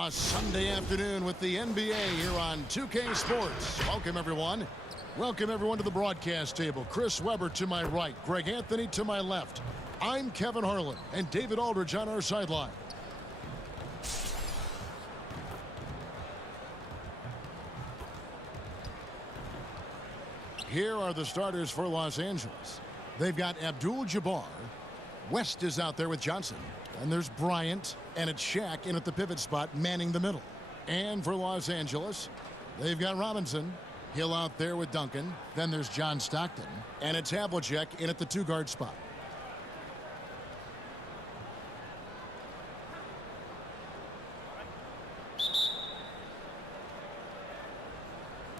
A Sunday afternoon with the NBA here on 2K Sports. Welcome, everyone. Welcome, everyone, to the broadcast table. Chris Webber to my right, Greg Anthony to my left. I'm Kevin Harlan, and David Aldridge on our sideline. Here are the starters for Los Angeles. They've got Abdul-Jabbar. West is out there with Johnson. And there's Bryant, and it's Shaq in at the pivot spot, manning the middle. And for Los Angeles, they've got Robinson. Hill out there with Duncan. Then there's John Stockton. And it's Havlicek in at the two-guard spot.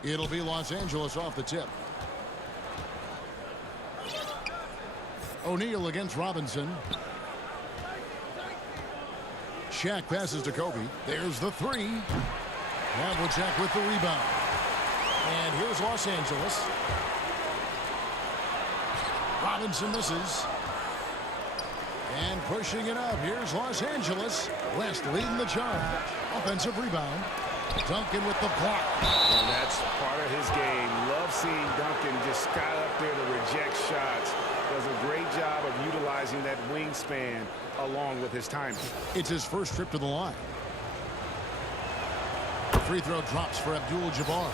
It'll be Los Angeles off the tip. O'Neal against Robinson. Shaq passes to Kobe. There's the three. Havlicek with the rebound. And here's Los Angeles. Robinson misses. And pushing it up. Here's Los Angeles. West leading the charge. Offensive rebound. Duncan with the block. And that's part of his game. Love seeing Duncan just sky up there to reject shots. Does a great job of utilizing that wingspan along with his timing. It's his first trip to the line. Free throw drops for Abdul-Jabbar.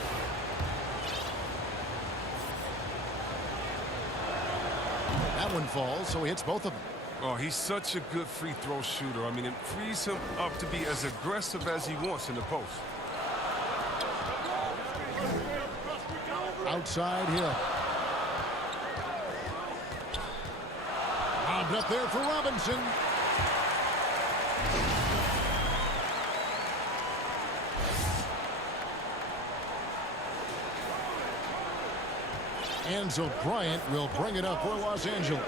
That one falls, so he hits both of them. Oh, he's such a good free throw shooter. I mean, it frees him up to be as aggressive as he wants in the post. Outside Hill. Lobbed up there for Robinson. And so Bryant will bring it up for Los Angeles.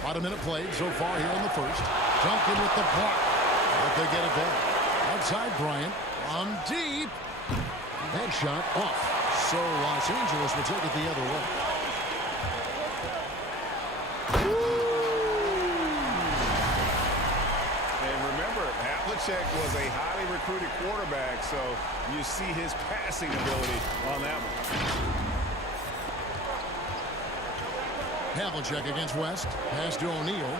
About a minute played so far here in the first. Duncan with the block. But they get it back. Outside Bryant. On deep. That shot off. So Los Angeles will take it the other way. And remember, Havlicek was a highly recruited quarterback, so you see his passing ability on that one. Havlicek against West. Pass to O'Neal.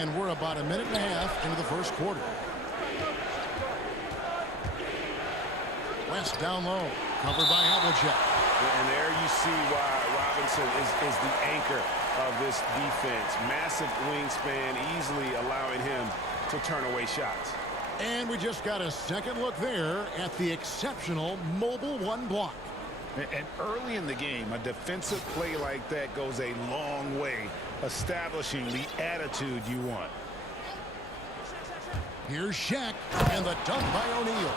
And we're about a minute and a half into the first quarter. West down low. Covered by Havlicek. And there you see why Robinson is the anchor of this defense. Massive wingspan, easily allowing him to turn away shots. And we just got a second look there at the exceptional mobile one block. And early in the game, a defensive play like that goes a long way, establishing the attitude you want. Here's Shaq, and the dunk by O'Neal.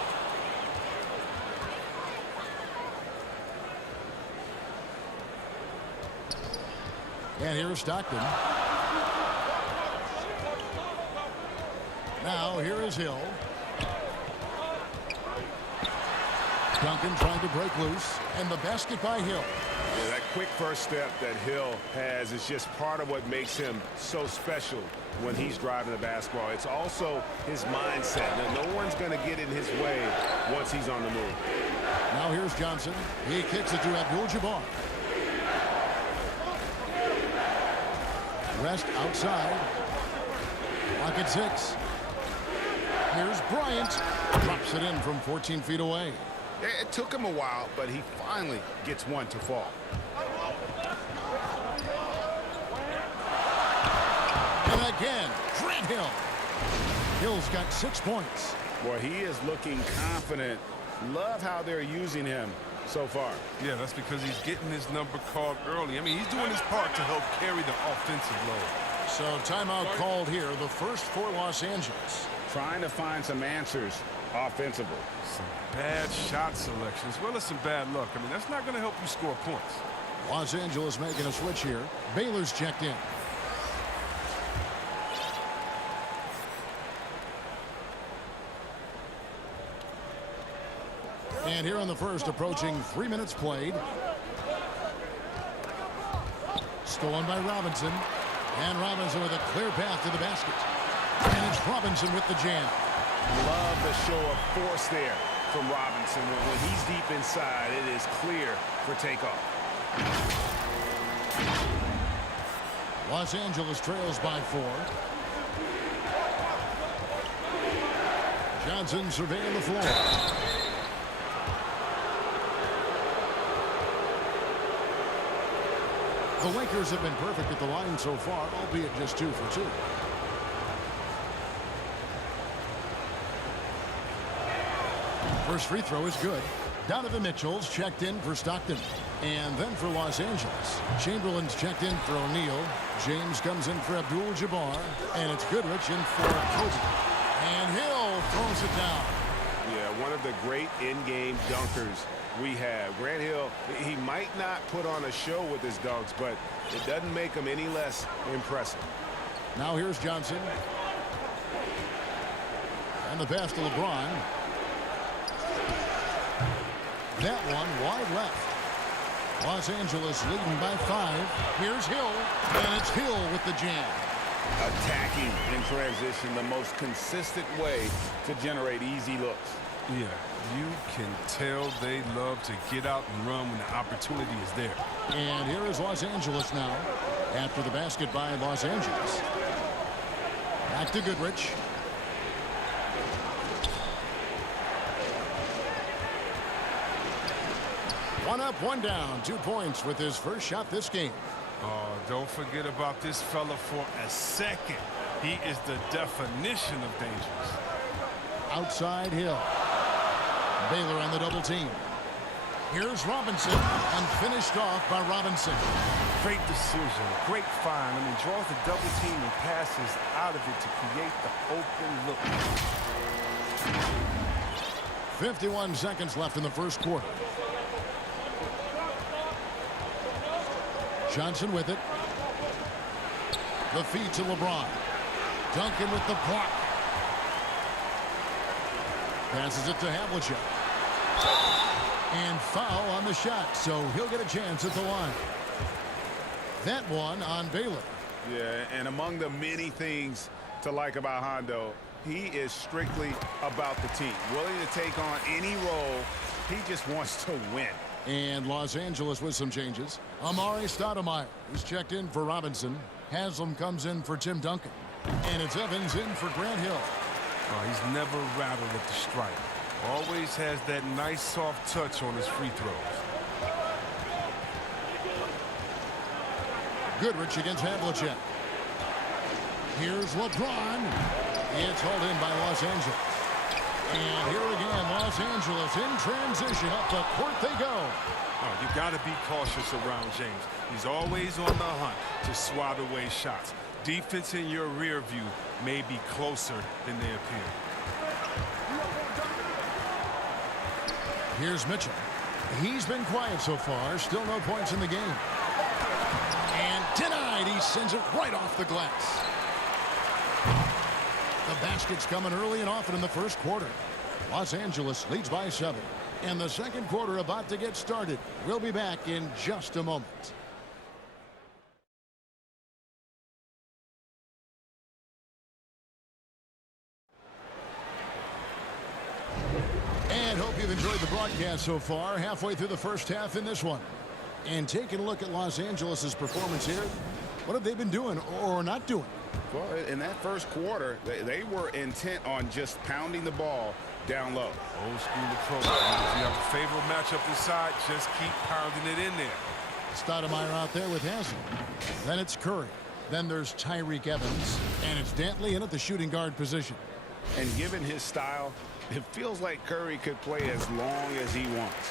And here's Stockton. Now here is Hill. Duncan trying to break loose, and the basket by Hill. Yeah, that quick first step that Hill has is just part of what makes him so special when he's driving the basketball. It's also his mindset. Now, no one's going to get in his way once he's on the move. Now here's Johnson. He kicks it to Abdul-Jabbar. West outside. Lock at 6. Here's Bryant. Drops it in from 14 feet away. It took him a while, but he finally gets one to fall. And again, Grant Hill. Hill's got 6 points. Boy, he is looking confident. Love how they're using him so far. Yeah, that's because he's getting his number called early. I mean, he's doing his part to help carry the offensive load. So timeout called here, the first for Los Angeles. Trying to find some answers offensively. Some bad shot selection as well as some bad luck. I mean, that's not going to help you score points. Los Angeles making a switch here. Baylor's checked in. And here in the first, approaching 3 minutes played. Stolen by Robinson. And Robinson with a clear path to the basket. And it's Robinson with the jam. Love the show of force there from Robinson. When he's deep inside, it is clear for takeoff. Los Angeles trails by 4. Johnson surveying the floor. The Lakers have been perfect at the line so far, albeit just 2 for 2. First free throw is good. Donovan Mitchell's checked in for Stockton. And then for Los Angeles, Chamberlain's checked in for O'Neal. James comes in for Abdul-Jabbar. And it's Goodrich in for Kobe. And Hill throws it down. Yeah, one of the great in-game dunkers we have. Grant Hill, he might not put on a show with his dunks, but it doesn't make him any less impressive. Now here's Johnson. And the pass to LeBron. That one wide left. Los Angeles leading by 5. Here's Hill. And it's Hill with the jam. Attacking in transition, the most consistent way to generate easy looks. Yeah, you can tell they love to get out and run when the opportunity is there. And here is Los Angeles now after the basket by Los Angeles. Back to Goodrich. One up, one down. 2 points with his first shot this game. Oh, don't forget about this fella for a second. He is the definition of dangerous. Outside Hill. Baylor on the double team. Here's Robinson, and finished off by Robinson. Great decision, great find. I mean, draws the double team and passes out of it to create the open look. 51 seconds left in the first quarter. Johnson with it. The feed to LeBron. Duncan with the block. Passes it to Havlicek. And foul on the shot, so he'll get a chance at the line. That one on Baylor. Yeah, and among the many things to like about Hondo, he is strictly about the team. Willing to take on any role. He just wants to win. And Los Angeles with some changes. Amari Stoudemire is checked in for Robinson. Haslam comes in for Tim Duncan. And it's Evans in for Grant Hill. Oh, he's never rattled at the stripe. Always has that nice soft touch on his free throws. Goodrich against Havlicek. Here's LeBron. It's hauled in by Los Angeles. And here again, Los Angeles in transition. Up the court they go. Oh, you got to be cautious around James. He's always on the hunt to swat away shots. Defense in your rear view may be closer than they appear. Here's Mitchell. He's been quiet so far. Still no points in the game. And denied. He sends it right off the glass. The basket's coming early and often in the first quarter. Los Angeles leads by 7. And the second quarter about to get started. We'll be back in just a moment. And hope you've enjoyed the broadcast so far. Halfway through the first half in this one. And taking a look at Los Angeles' performance here. What have they been doing or not doing? Well, in that first quarter, they were intent on just pounding the ball down low. Old school approach. If you have a favorable matchup inside, just keep pounding it in there. Stoudemire out there with Haslam. Then it's Curry. Then there's Tyreek Evans. And it's Dantley in at the shooting guard position. And given his style, it feels like Curry could play as long as he wants.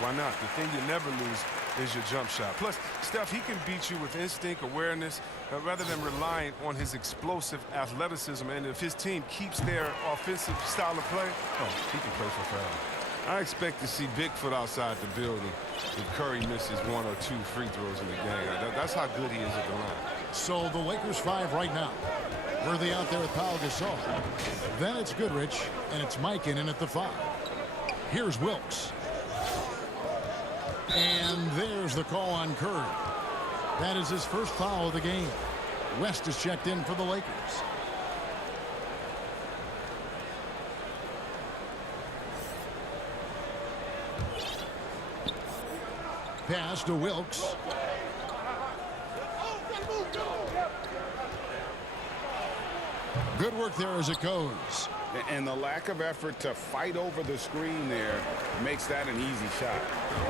Why not? The thing you never lose is your jump shot. Plus, Steph, he can beat you with instinct, awareness, rather than relying on his explosive athleticism. And if his team keeps their offensive style of play, oh, he can play for foul. I expect to see Bigfoot outside the building if Curry misses 1 or 2 free throws in the game. That's how good he is at the line. So the Lakers 5 right now. Worthy out there with Pau Gasol. Then it's Goodrich, and it's Mikan in at the 5. Here's Wilkes. And there's the call on Curry. That is his first foul of the game. West is checked in for the Lakers. Pass to Wilkes. Good work there as it goes. And the lack of effort to fight over the screen there makes that an easy shot.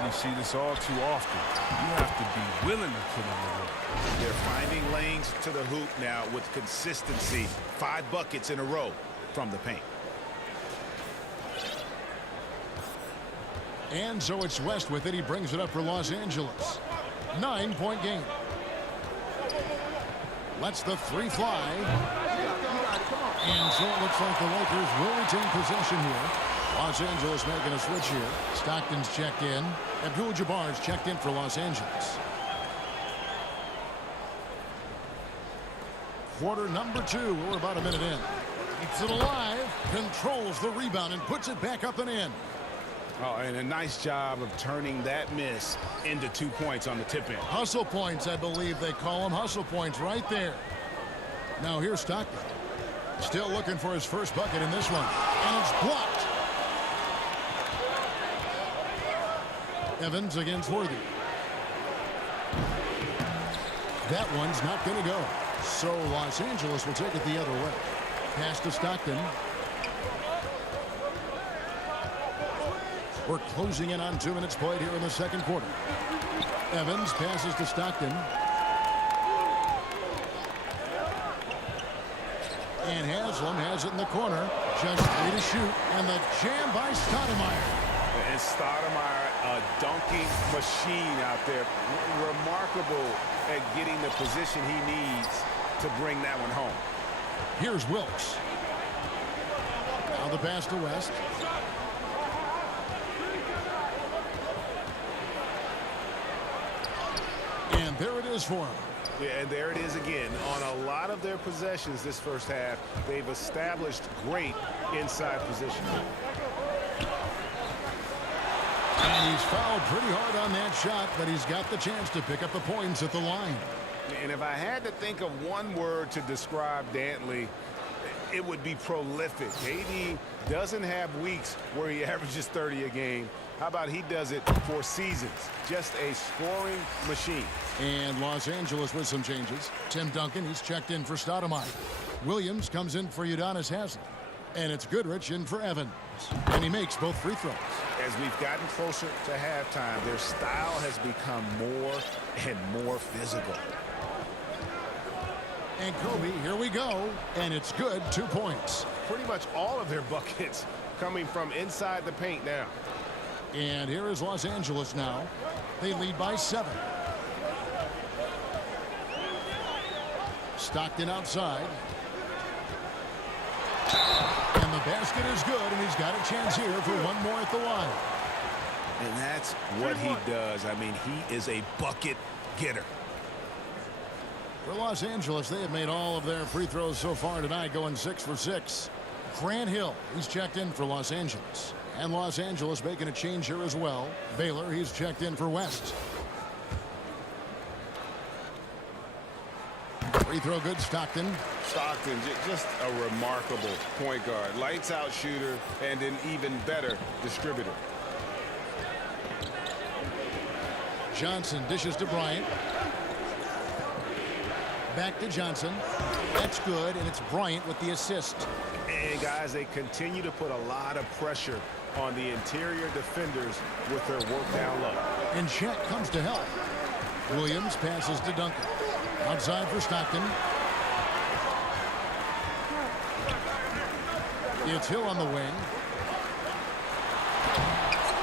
You see this all too often. You have to be willing to put in the work. They're finding lanes to the hoop now with consistency. 5 buckets in a row from the paint. And so it's West with it. He brings it up for Los Angeles. 9-point game. Lets the three fly. And so it looks like the Lakers will retain possession here. Los Angeles making a switch here. Stockton's checked in. Abdul-Jabbar's checked in for Los Angeles. Quarter number 2. We're about a minute in. Keeps it alive. Controls the rebound and puts it back up and in. Oh, and a nice job of turning that miss into 2 points on the tip-in. Hustle points, I believe they call them. Hustle points right there. Now here's Stockton. Still looking for his first bucket in this one. And it's blocked. Evans against Worthy. That one's not going to go. So Los Angeles will take it the other way. Pass to Stockton. We're closing in on 2 minutes played here in the second quarter. Evans passes to Stockton. And Haslam has it in the corner. Just 3 to shoot. And the jam by Stoudemire. And Stoudemire, a dunking machine out there. Remarkable at getting the position he needs to bring that one home. Here's Wilkes. Now the pass to West. And there it is for him. Yeah, and there it is again. On a lot of their possessions this first half, they've established great inside position. And he's fouled pretty hard on that shot, but he's got the chance to pick up the points at the line. And if I had to think of one word to describe Dantley, it would be prolific. KD doesn't have weeks where he averages 30 a game. How about he does it for seasons? Just a scoring machine. And Los Angeles with some changes. Tim Duncan, he's checked in for Stoudemire. Williams comes in for Udonis Haslem. And it's Goodrich in for Evans. And he makes both free throws. As we've gotten closer to halftime, their style has become more and more physical. And Kobe, here we go. And it's good, 2 points. Pretty much all of their buckets coming from inside the paint now. And here is Los Angeles now. They lead by 7. Stockton outside. And the basket is good, and he's got a chance here for one more at the line. And that's what he does. I mean, he is a bucket getter. For Los Angeles, they have made all of their free throws so far tonight, going 6 for 6. Grant Hill, he's checked in for Los Angeles. And Los Angeles making a change here as well. Baylor, he's checked in for West. Free throw good, Stockton. Stockton, just a remarkable point guard. Lights out shooter and an even better distributor. Johnson dishes to Bryant. Back to Johnson. That's good, and it's Bryant with the assist. And guys, they continue to put a lot of pressure on the interior defenders with their work down low. And Shaq comes to help. Williams passes to Duncan. Outside for Stockton. It's Hill on the wing.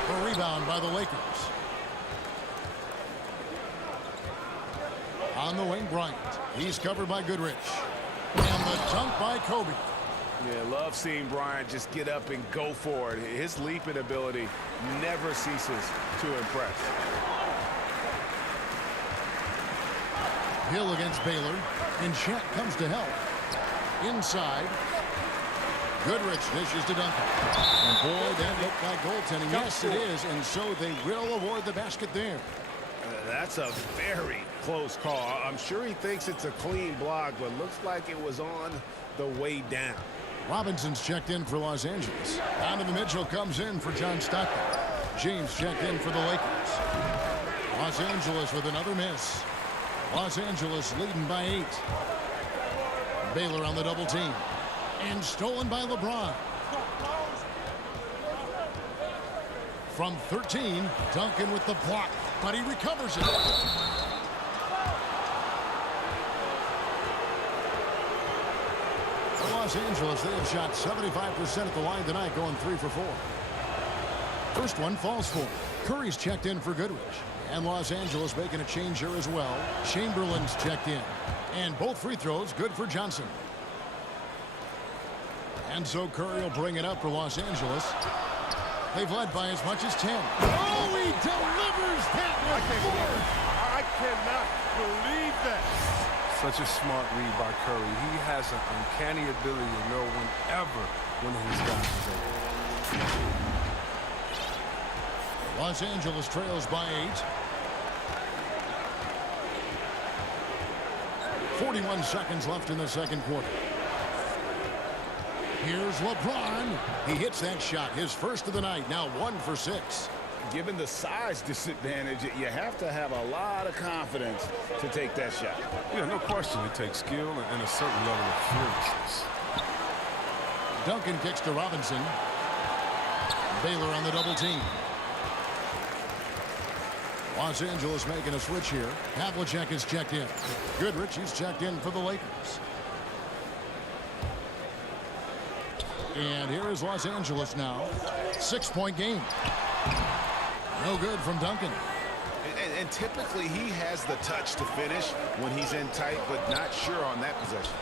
A rebound by the Lakers. On the wing, Bryant. He's covered by Goodrich. And the dunk by Kobe. Yeah, love seeing Bryant just get up and go for it. His leaping ability never ceases to impress. Hill against Baylor. And Shaq comes to help. Inside. Goodrich dishes to Duncan. And boy, that looked like goaltending. Yes, it is. And so they will award the basket there. That's a very close call. I'm sure he thinks it's a clean block, but looks like it was on the way down. Robinson's checked in for Los Angeles. Donovan Mitchell comes in for John Stockton. James checked in for the Lakers. Los Angeles with another miss. Los Angeles leading by 8. Baylor on the double team. And stolen by LeBron. From 13, Duncan with the block, but he recovers it. For Los Angeles, they have shot 75% at the line tonight, going 3 for 4. First one falls for him. Curry's checked in for Goodrich. And Los Angeles making a change here as well. Chamberlain's checked in. And both free throws good for Johnson. And so Curry will bring it up for Los Angeles. They've led by as much as 10. Oh, he delivers that one. I cannot believe that. Such a smart read by Curry. He has an uncanny ability to know whenever one of his guys is open. Los Angeles trails by 8. 41 seconds left in the second quarter. Here's LeBron. He hits that shot, his first of the night, now 1 for 6. Given the size disadvantage, you have to have a lot of confidence to take that shot. Yeah, no question. It takes skill and a certain level of fearlessness. Duncan kicks to Robinson. Baylor on the double team. Los Angeles making a switch here. Havlicek is checked in. Goodrich is checked in for the Lakers. And here is Los Angeles now. 6-point game. No good from Duncan. And typically he has the touch to finish when he's in tight, but not sure on that possession.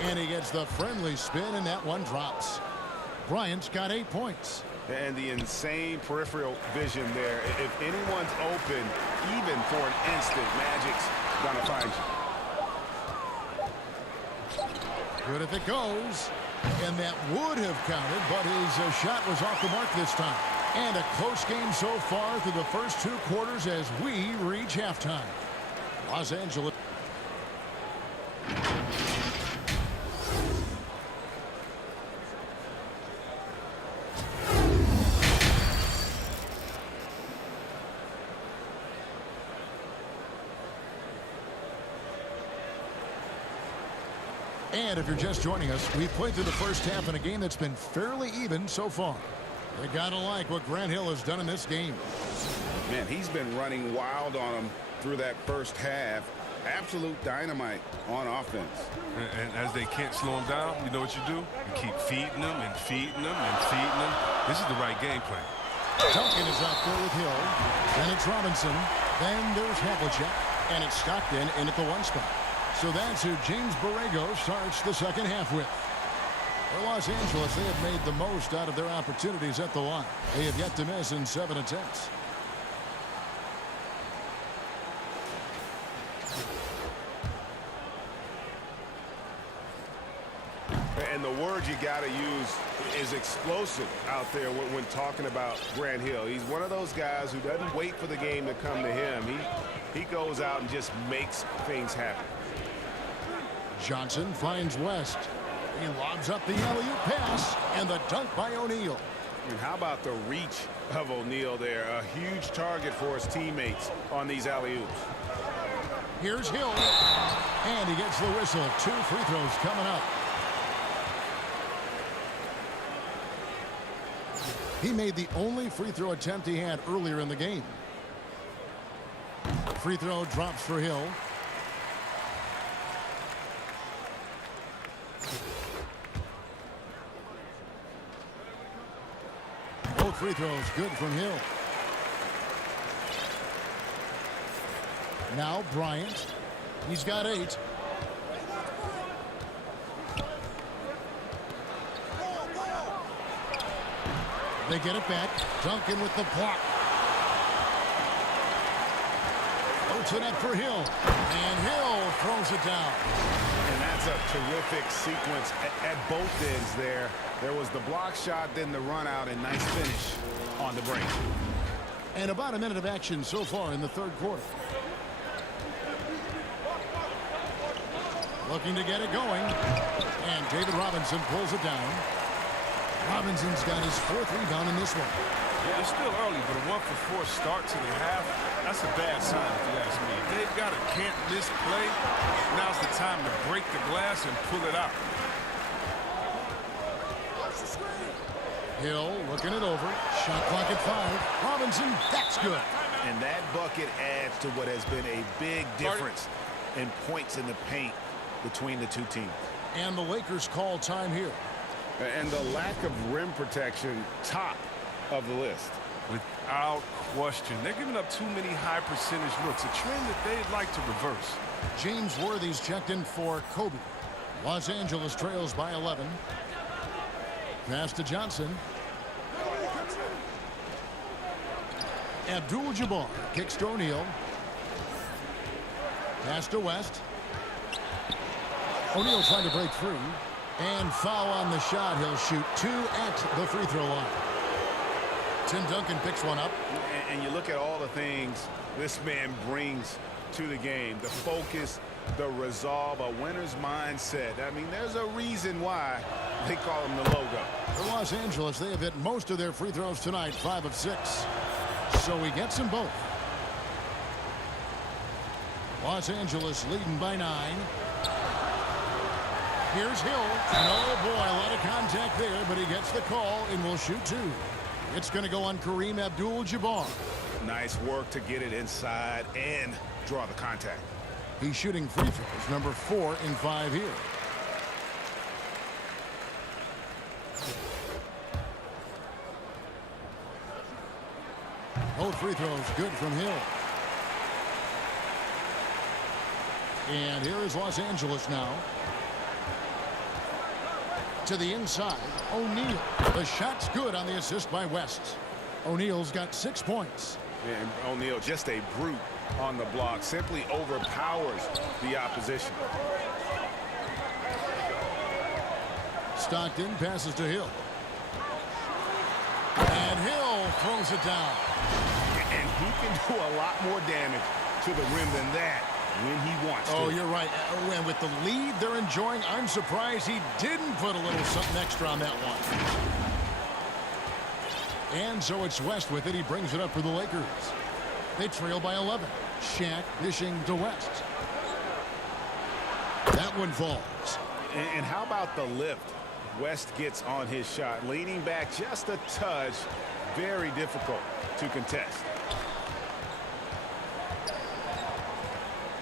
And he gets the friendly spin, and that one drops. Bryant's got 8 points. And the insane peripheral vision there. If anyone's open, even for an instant, Magic's gonna find you. Good if it goes. And that would have counted, but his shot was off the mark this time. And a close game so far through the first 2 quarters as we reach halftime. Los Angeles. And if you're just joining us, we've played through the first half in a game that's been fairly even so far. You gotta like what Grant Hill has done in this game. Man, he's been running wild on him through that first half. Absolute dynamite on offense. And as they can't slow him down, you know what you do? You keep feeding them and feeding them and feeding them. This is the right game plan. Duncan is out there with Hill. Then it's Robinson. Then there's Havlicek. And it's Stockton in at the 1 spot. So that's who James Borrego starts the second half with. For Los Angeles, they have made the most out of their opportunities at the line. They have yet to miss in 7 attempts. And the word you got to use is explosive out there when talking about Grant Hill. He's one of those guys who doesn't wait for the game to come to him. He goes out and just makes things happen. Johnson finds West. He lobs up the alley-oop pass, and the dunk by O'Neal. And how about the reach of O'Neal there? A huge target for his teammates on these alley-oops. Here's Hill, and he gets the whistle. 2 free throws coming up. He made the only free throw attempt he had earlier in the game. Free throw drops for Hill. Both free throws good from Hill. Now Bryant. He's got 8. They get it back. Duncan with the block. Floats it up for Hill. And Hill throws it down. And that's a terrific sequence at both ends there. There was the block shot, then the run out, and nice finish on the break. And about a minute of action so far in the third quarter. Looking to get it going. And David Robinson pulls it down. Robinson's got his 4th rebound in this one. Yeah, it's still early, but a 1-for-4 start to the half, that's a bad sign if you ask me. If they've got a can't-miss play, now's the time to break the glass and pull it out. Hill looking it over. Shot clock at 5. Robinson, that's good. And that bucket adds to what has been a big difference in points in the paint between the two teams. And the Lakers call time here. And the lack of rim protection, top of the list. Without question. They're giving up too many high percentage looks, a trend that they'd like to reverse. James Worthy's checked in for Kobe. Los Angeles trails by 11. Pass to Johnson. Abdul-Jabbar kicks to O'Neal. Pass to West. O'Neal trying to break free. And foul on the shot. He'll shoot 2 at the free throw line. Tim Duncan picks one up. And you look at all the things this man brings to the game. The focus, the resolve, a winner's mindset. I mean, there's a reason why they call him the logo. For Los Angeles, they have hit most of their free throws tonight, 5 of 6. So he gets them both. Los Angeles leading by 9. Here's Hill. And oh boy, a lot of contact there, but he gets the call and will shoot 2. It's going to go on Kareem Abdul-Jabbar. Nice work to get it inside and draw the contact. He's shooting free throws, number 4 in 5 here. Both free throws good from Hill. And here is Los Angeles now. To the inside, O'Neal. The shot's good on the assist by West. O'Neal's got 6 points. And O'Neal, just a brute on the block, simply overpowers the opposition. Stockton passes to Hill. And Hill throws it down. And he can do a lot more damage to the rim than that when he wants to. Oh, you're right. And with the lead they're enjoying, I'm surprised he didn't put a little something extra on that one. And so it's West with it. He brings it up for the Lakers. They trail by 11. Shaq dishing to West. That one falls. And how about the lift? West gets on his shot, leaning back just a touch. Very difficult to contest.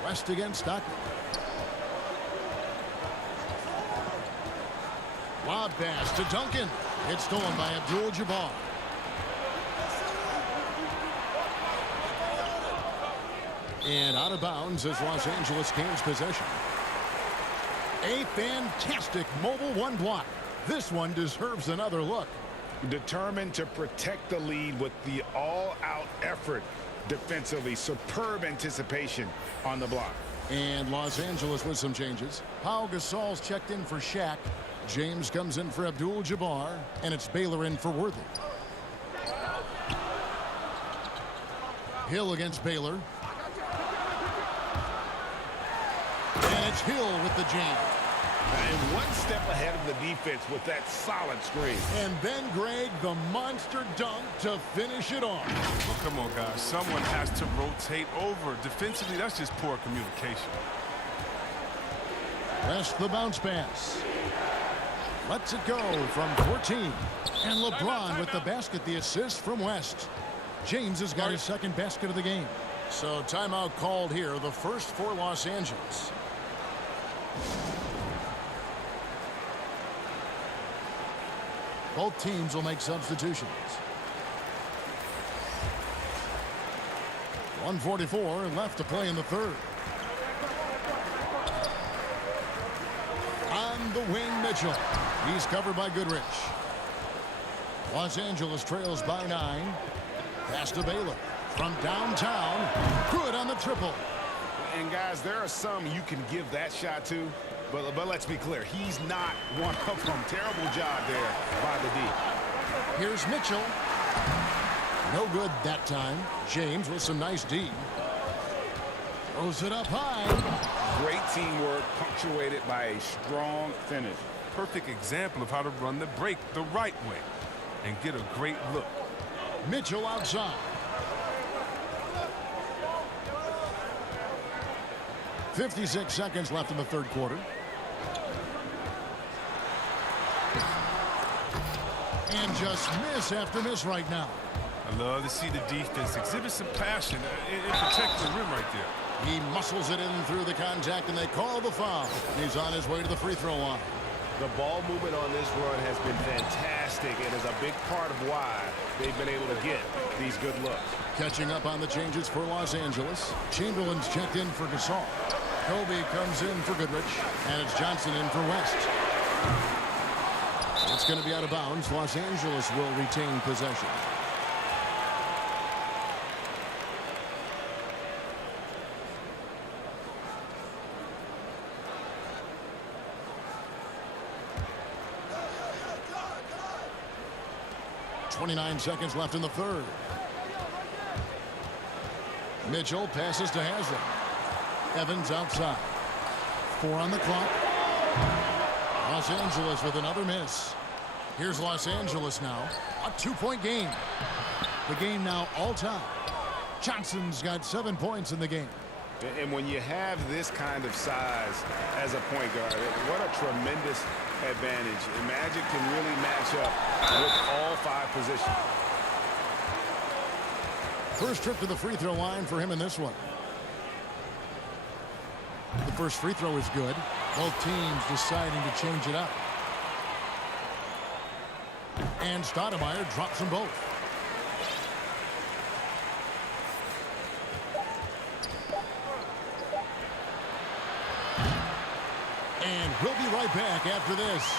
West against Stockton. Lob pass to Duncan. It's stolen by Abdul-Jabbar. And out of bounds as Los Angeles gains possession. A fantastic mobile one block. This one deserves another look. Determined to protect the lead with the all-out effort defensively. Superb anticipation on the block. And Los Angeles with some changes. Pau Gasol's checked in for Shaq. James comes in for Abdul-Jabbar. And it's Baylor in for Worthy. Hill against Baylor. And it's Hill with the jam. And one step ahead of the defense with that solid screen. And then Greg, the monster dunk to finish it off. Well, come on, guys. Someone has to rotate over. Defensively, that's just poor communication. West the bounce pass. Lets it go from 14. And LeBron with the basket, the assist from West. James has got his second basket of the game. So timeout called here, the first for Los Angeles. Both teams will make substitutions. 1:44 left to play in the third. On the wing, Mitchell. He's covered by Goodrich. Los Angeles trails by 9. Pass to Baylor. From downtown. Good on the triple. And guys, there are some you can give that shot to. But let's be clear, he's not one of them. Terrible job there by the D. Here's Mitchell. No good that time. James with some nice D. Throws it up high. Great teamwork punctuated by a strong finish. Perfect example of how to run the break the right way and get a great look. Mitchell outside. 56 seconds left in the third quarter. And just miss after miss right now. I love to see the defense exhibit some passion in protecting the rim right there. He muscles it in through the contact, and they call the foul. He's on his way to the free throw line. The ball movement on this run has been fantastic and is a big part of why they've been able to get these good looks. Catching up on the changes for Los Angeles. Chamberlain's checked in for Gasol. Kobe comes in for Goodrich, and it's Johnson in for West. It's going to be out of bounds. Los Angeles will retain possession. .29 seconds left in the third. Mitchell passes to Haslam. Evans outside. 4 on the clock. Los Angeles with another miss. Here's Los Angeles now. A 2-point game. The game now all time. Johnson's got 7 points in the game. And when you have this kind of size as a point guard, what a tremendous advantage. And Magic can really match up with all 5 positions. First trip to the free throw line for him in this one. The first free throw is good. Both teams deciding to change it up. And Stoudemire drops them both. And we'll be right back after this.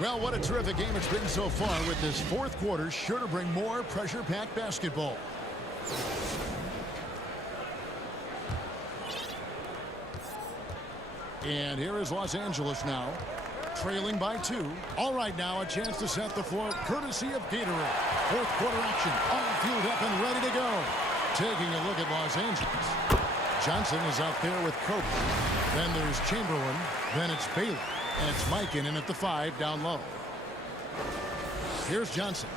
Well, what a terrific game it's been so far, with this fourth quarter sure to bring more pressure-packed basketball. And here is Los Angeles now, trailing by 2. All right, now a chance to set the floor courtesy of Gatorade. Fourth quarter action, all fueled up and ready to go. Taking a look at Los Angeles. Johnson is out there with Kobe. Then there's Chamberlain. Then it's Bailey. And it's Mikan in at the 5 down low. Here's Johnson.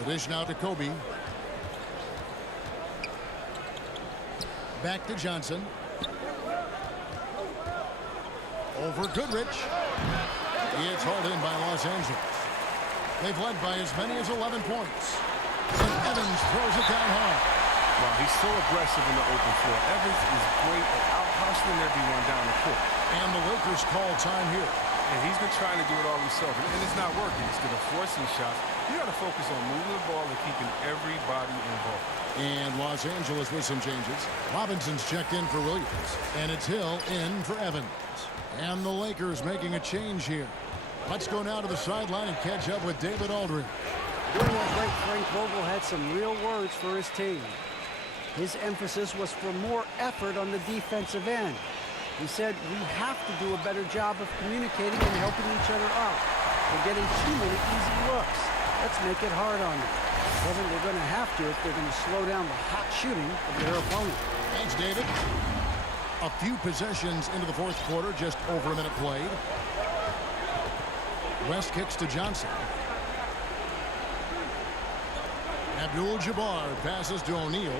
The dish now to Kobe. Back to Johnson. Over Goodrich. It's hauled in by Los Angeles. They've led by as many as 11 points. And Evans throws it down hard. Wow, he's so aggressive in the open floor. Evans is great at out-hustling everyone down the court. And the Lakers call time here. And he's been trying to do it all himself, and it's not working. Instead of forcing shots, you got to focus on moving the ball and keeping everybody involved. And Los Angeles with some changes. Robinson's checked in for Williams. And it's Hill in for Evans. And the Lakers making a change here. Let's go now to the sideline and catch up with David Aldridge. During that break, Frank Vogel had some real words for his team. His emphasis was for more effort on the defensive end. He said, we have to do a better job of communicating and helping each other out. We're getting too many easy looks. Let's make it hard on them. Kevin, they're going to have to if they're going to slow down the hot shooting of their opponent. Thanks, David. A few possessions into the fourth quarter, just over a minute played. West kicks to Johnson. Abdul-Jabbar passes to O'Neal.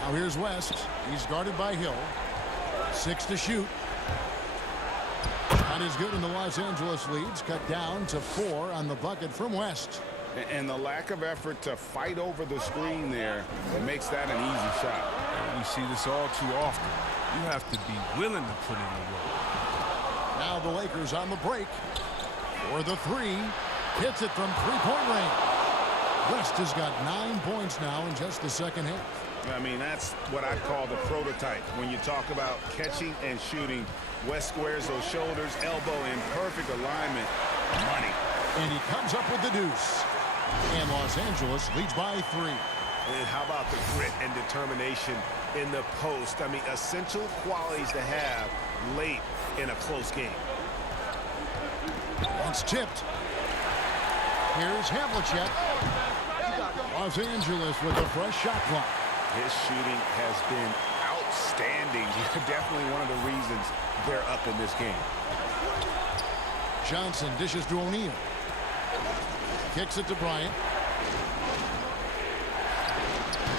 Now here's West. He's guarded by Hill. 6 to shoot. Shot is good, and the Los Angeles leads cut down to 4 on the bucket from West. And the lack of effort to fight over the screen there makes that an easy shot. And we see this all too often. You have to be willing to put in the work. Now the Lakers on the break. For the 3. Hits it from 3-point range. West has got 9 points now in just the second half. I mean, that's what I call the prototype. When you talk about catching and shooting, West squares those shoulders, elbow in perfect alignment. Money. And he comes up with the deuce. And Los Angeles leads by 3. And how about the grit and determination in the post? I mean, essential qualities to have late in a close game. It's tipped. Here's Havlicek. Los Angeles with a fresh shot clock. His shooting has been outstanding. Definitely one of the reasons they're up in this game. Johnson dishes to O'Neal. Kicks it to Bryant.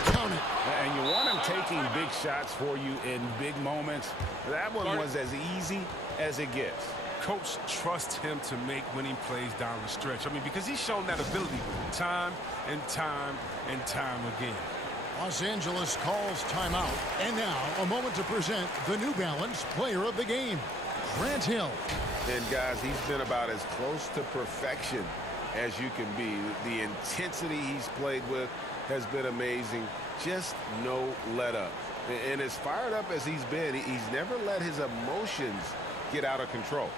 Count it. And you want him taking big shots for you in big moments. That one was as easy as it gets. Coach trusts him to make winning plays down the stretch. I mean, because he's shown that ability time and time and time again. Los Angeles calls timeout. And now a moment to present the New Balance Player of the Game, Grant Hill. And guys, he's been about as close to perfection as you can be. The intensity he's played with has been amazing. Just no let up. And as fired up as he's been, he's never let his emotions get out of control.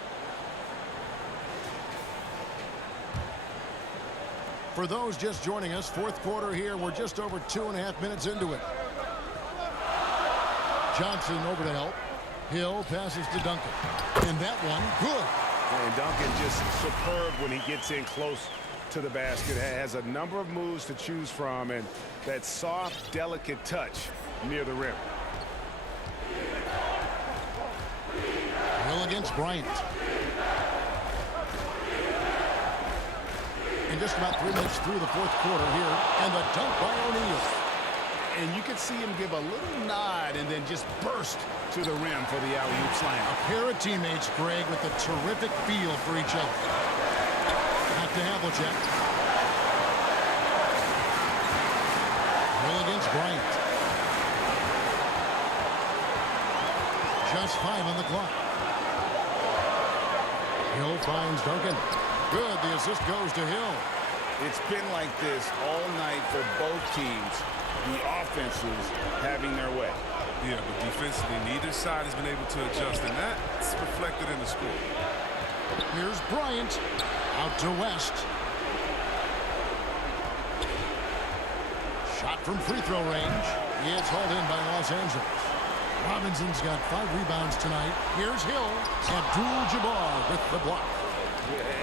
For those just joining us, fourth quarter here. We're just over 2.5 minutes into it. Johnson over to help. Hill passes to Duncan. And that one, good. And Duncan just superb when he gets in close to the basket. Has a number of moves to choose from, and that soft, delicate touch near the rim. Hill against Bryant. And just about 3 minutes through the fourth quarter here, and the dunk by O'Neal. And you could see him give a little nod and then just burst to the rim for the alley-oop slam. A pair of teammates, Greg, with a terrific feel for each other. Back to Havlicek. Hill against Bryant. Just 5 on the clock. Hill finds Duncan. Good. The assist goes to Hill. It's been like this all night for both teams. The offenses having their way. Yeah, but defensively, neither side has been able to adjust, and that's reflected in the score. Here's Bryant. Out to West. Shot from free throw range. It's hauled in by Los Angeles. Robinson's got 5 rebounds tonight. Here's Hill. Abdul-Jabbar with the block.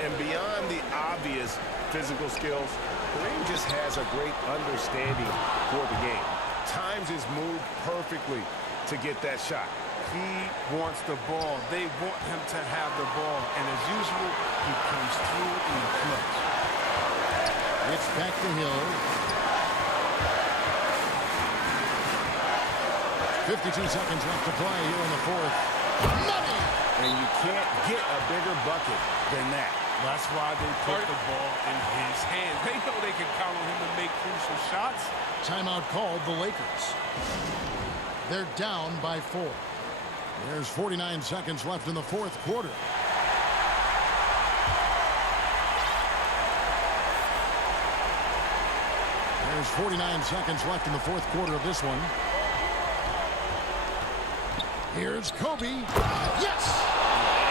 And beyond the obvious physical skills, Kareem just has a great understanding for the game. Times his move perfectly to get that shot. He wants the ball. They want him to have the ball. And as usual, he comes through in the clutch. It's back to Hill. 52 seconds left to play here in the fourth. Money! And you can't get a bigger bucket than that. That's why they put the ball in his hands. They know they can count on him to make crucial shots. Timeout called the Lakers. They're down by 4. There's 49 seconds left in the fourth quarter. There's 49 seconds left in the fourth quarter of this one. Here's Kobe. Yes!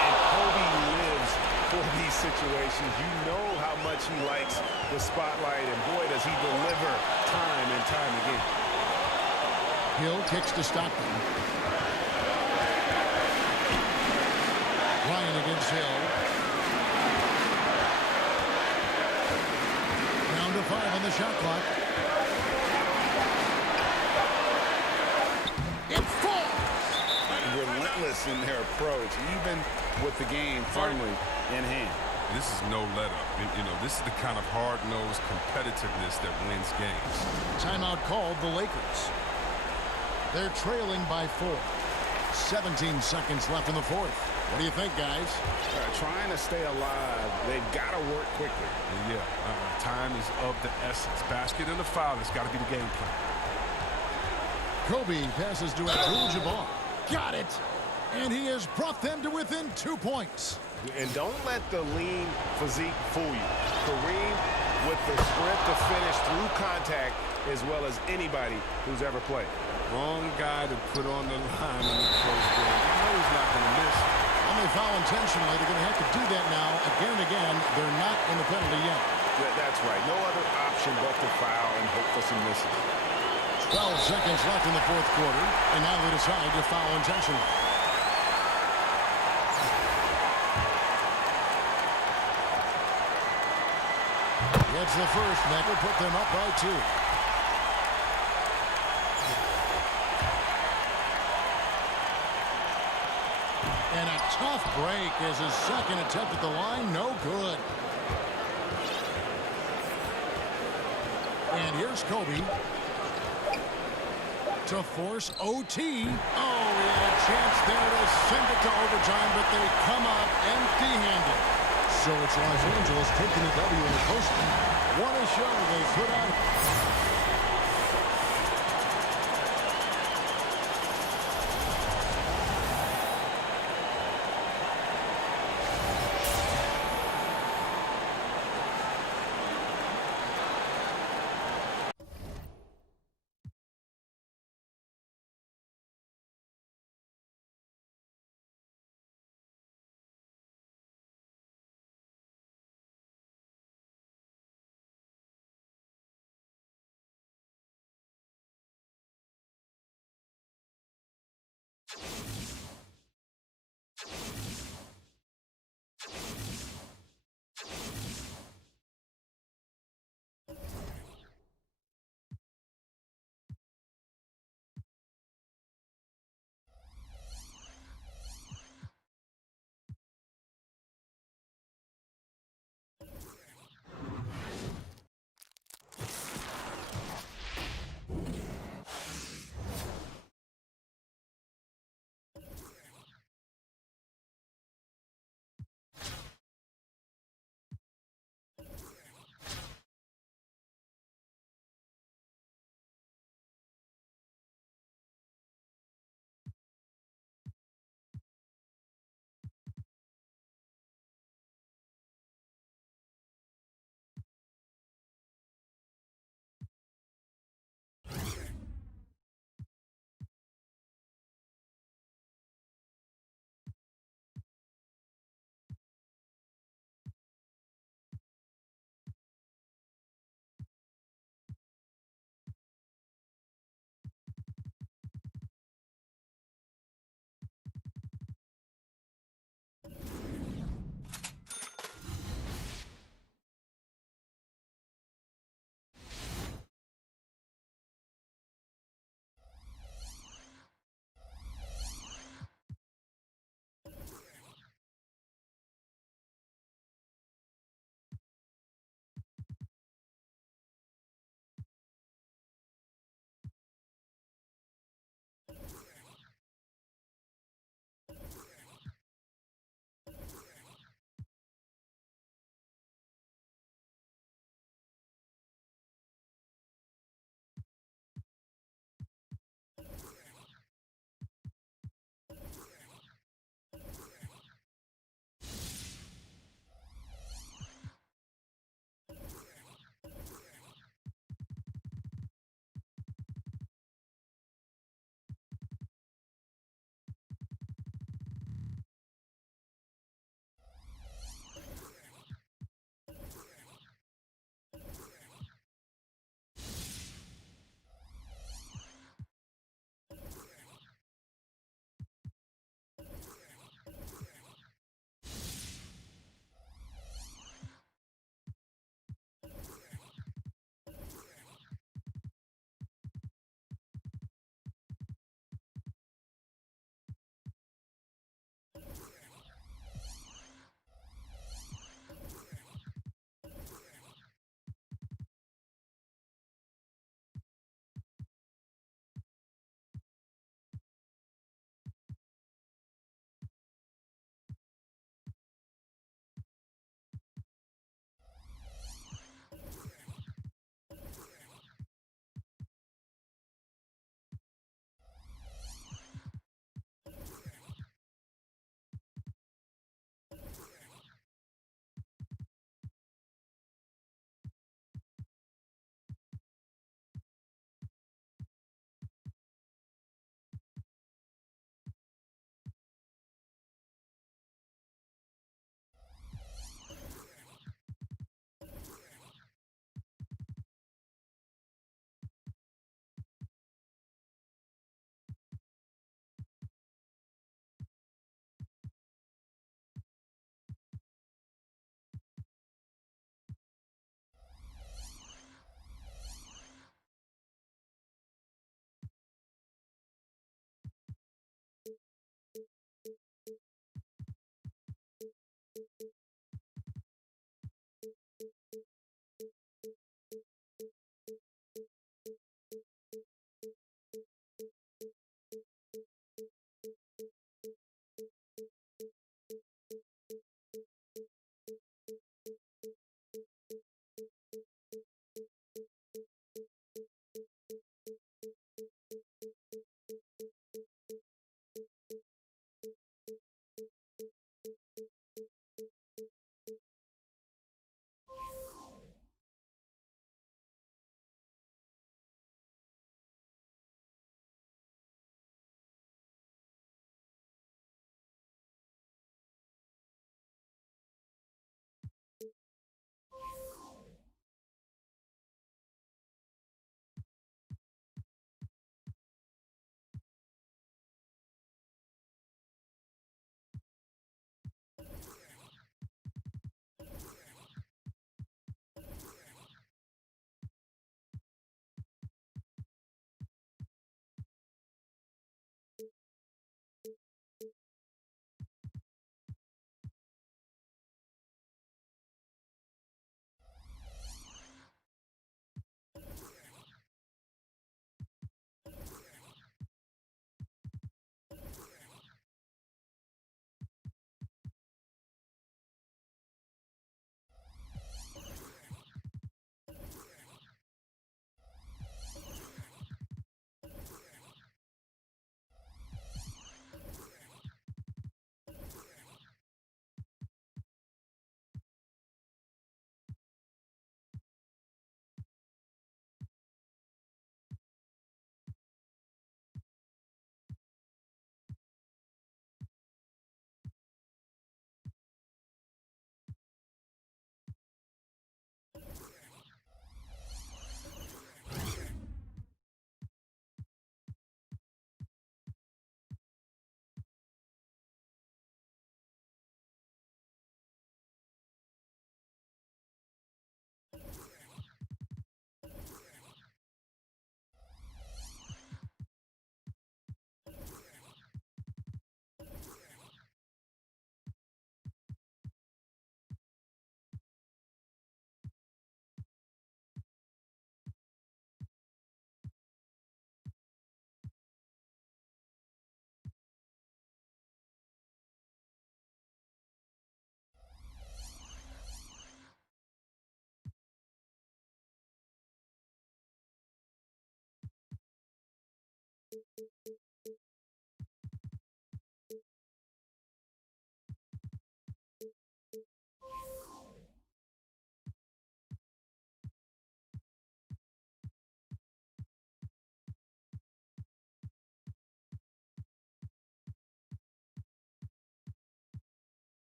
And Kobe lives for these situations. You know how much he likes the spotlight, and boy, does he deliver time and time again. Hill kicks to Stockton. Ryan against Hill. Down to 5 on the shot clock. It falls! Relentless in their approach, even with the game firmly in hand. This is no let-up. You know, this is the kind of hard-nosed competitiveness that wins games. Timeout called the Lakers. They're trailing by 4. 17 seconds left in the fourth. What do you think, guys? Trying to stay alive, they've got to work quickly. And time is of the essence. Basket and the foul has got to be the game plan. Kobe passes to Abdul-Jabbar. Got it! And he has brought them to within 2 points. And don't let the lean physique fool you. Kareem with the sprint to finish through contact as well as anybody who's ever played. Wrong guy to put on the line in the close game. You know he's not going to miss. And they foul intentionally. They're going to have to do that now again and again. They're not in the penalty yet. That's right. No other option but to foul and hope for some misses. 12 seconds left in the fourth quarter, and now they decide to foul intentionally. Gets the first, and that will put them up by 2. And a tough break as his second attempt at the line, no good. And here's Kobe to force OT. Oh, he had a chance there to send it to overtime, but they come up empty-handed. So it's Los Angeles taking the W in the postseason. What a show they put on.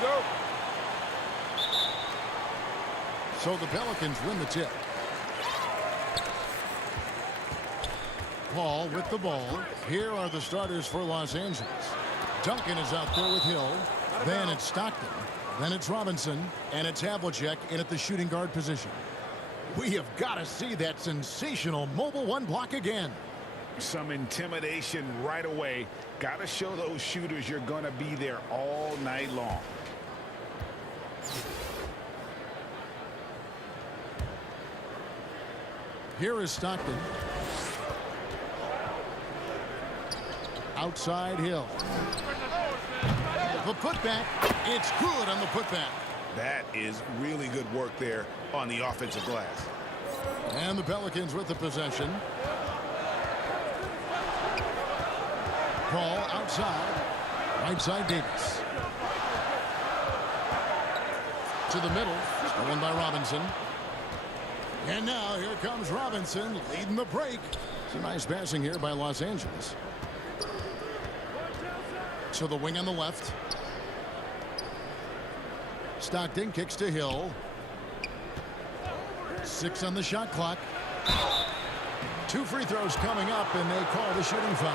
Go. So the Pelicans win the tip. Paul with the ball. Here are the starters for Los Angeles. Duncan is out there with Hill. Then it's Stockton. Then it's Robinson. And it's Havlicek in at the shooting guard position. We have got to see that sensational mobile one block again. Some intimidation right away. Got to show those shooters you're going to be there all night long. Here is Stockton. outside Hill. The putback. It's good on the putback. That is really good work there on the offensive glass. And the Pelicans with the possession. Ball outside. Right side Davis. To the middle. Stolen by Robinson. And now here comes Robinson leading the break. It's a nice passing here by Los Angeles. To the wing on the left. Stockton kicks to Hill. 6 on the shot clock. 2 free throws coming up, and they call the shooting foul.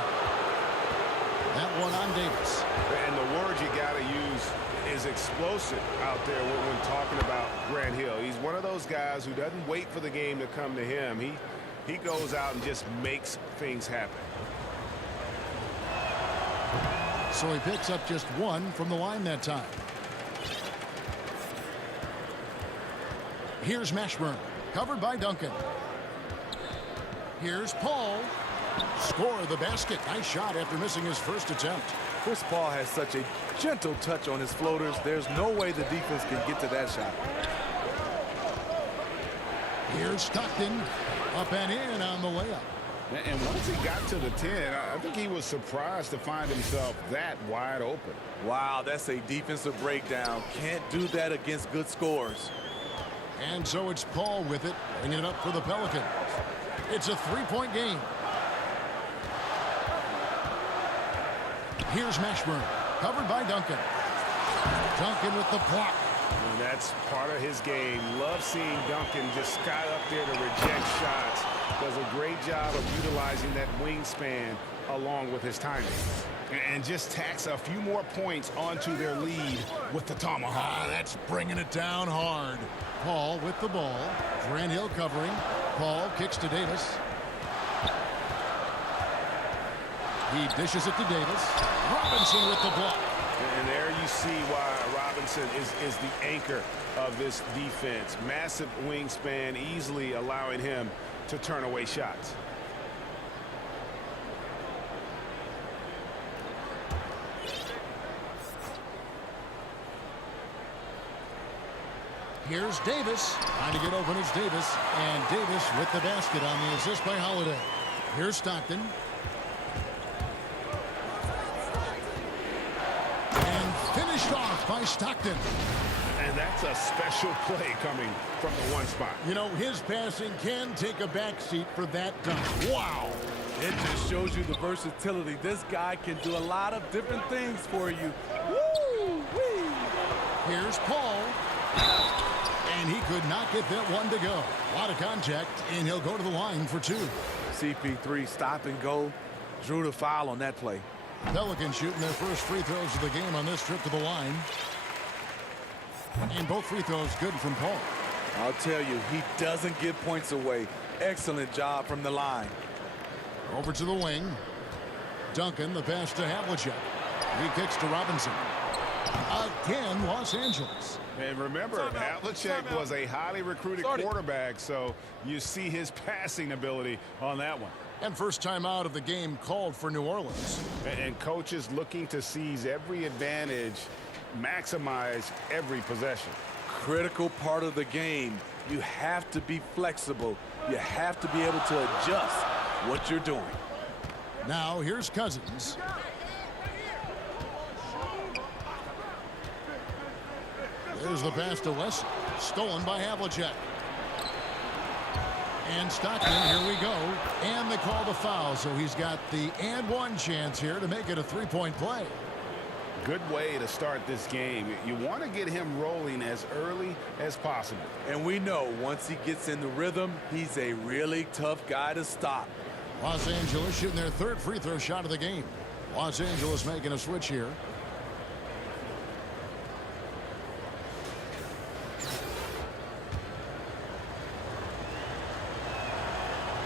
That one on Davis. And the word you got to use is explosive out there when talking about Grant Hill. He's one of those guys who doesn't wait for the game to come to him. He goes out and just makes things happen. So he picks up just 1 from the line that time. Here's Mashburn, covered by Duncan. Here's Paul. Score the basket. Nice shot after missing his first attempt. Chris Paul has such a gentle touch on his floaters. There's no way the defense can get to that shot. Here's Stockton. Up and in on the layup. And once he got to the 10, I think he was surprised to find himself that wide open. Wow, that's a defensive breakdown. Can't do that against good scores. And so it's Paul with it, bringing it up for the Pelicans. It's a 3-point game. Here's Mashburn, covered by Duncan. Duncan with the block. And that's part of his game. Love seeing Duncan just sky up there to reject shots. Does a great job of utilizing that wingspan along with his timing. And just tacks a few more points onto their lead with the tomahawk. That's bringing it down hard. Paul with the ball. Grant Hill covering. Paul kicks to Davis. He dishes it to Davis. Robinson with the block. And there you see why Robinson is the anchor of this defense. Massive wingspan, easily allowing him to turn away shots. Here's Davis. Trying to get open is Davis. And Davis with the basket on the assist by Holiday. Here's Stockton. And finished off by Stockton. And that's a special play coming from the one spot. You know, his passing can take a backseat for that dunk. Wow. It just shows you the versatility. This guy can do a lot of different things for you. Woo-wee. Here's Paul. And he could not get that one to go. A lot of contact, and he'll go to the line for 2. CP3 stop and go. Drew the foul on that play. Pelicans shooting their first free throws of the game on this trip to the line. And both free throws good from Paul. I'll tell you, he doesn't give points away. Excellent job from the line. Over to the wing. Duncan, the pass to Havlicek. He kicks to Robinson. Again, Los Angeles. And remember, Havlicek was a highly recruited quarterback, so you see his passing ability on that one. And first time out of the game called for New Orleans. And coaches looking to seize every advantage, maximize every possession. Critical part of the game. You have to be flexible. You have to be able to adjust what you're doing. Now here's Cousins. There's the pass to West. Stolen by Havlicek. And Stockton, here we go. And they call the foul, so he's got the and one chance here to make it a 3-point play. Good way to start this game. You want to get him rolling as early as possible. And we know once he gets in the rhythm, he's a really tough guy to stop. Los Angeles shooting their 3rd free throw shot of the game. Los Angeles making a switch here.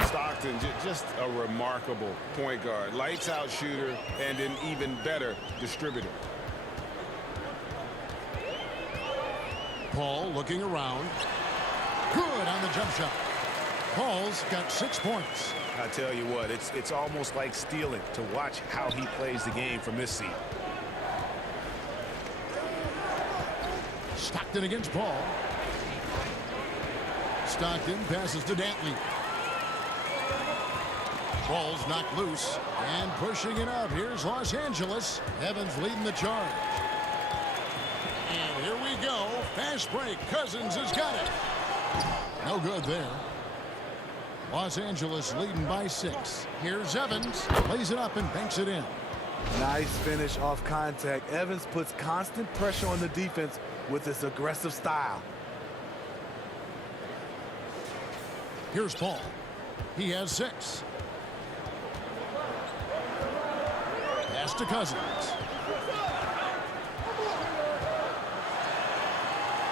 Stockton, just a remarkable point guard. Lights out shooter and an even better distributor. Paul looking around. Good on the jump shot. Paul's got 6 points. I tell you what, it's almost like stealing to watch how he plays the game from this seat. Stockton against Paul. Stockton passes to Dantley. Ball's knocked loose and pushing it up. Here's Los Angeles. Evans leading the charge. And here we go. Fast break. Cousins has got it. No good there. Los Angeles leading by 6. Here's Evans. Lays it up and banks it in. Nice finish off contact. Evans puts constant pressure on the defense with his aggressive style. Here's Paul. He has 6. Pass to Cousins.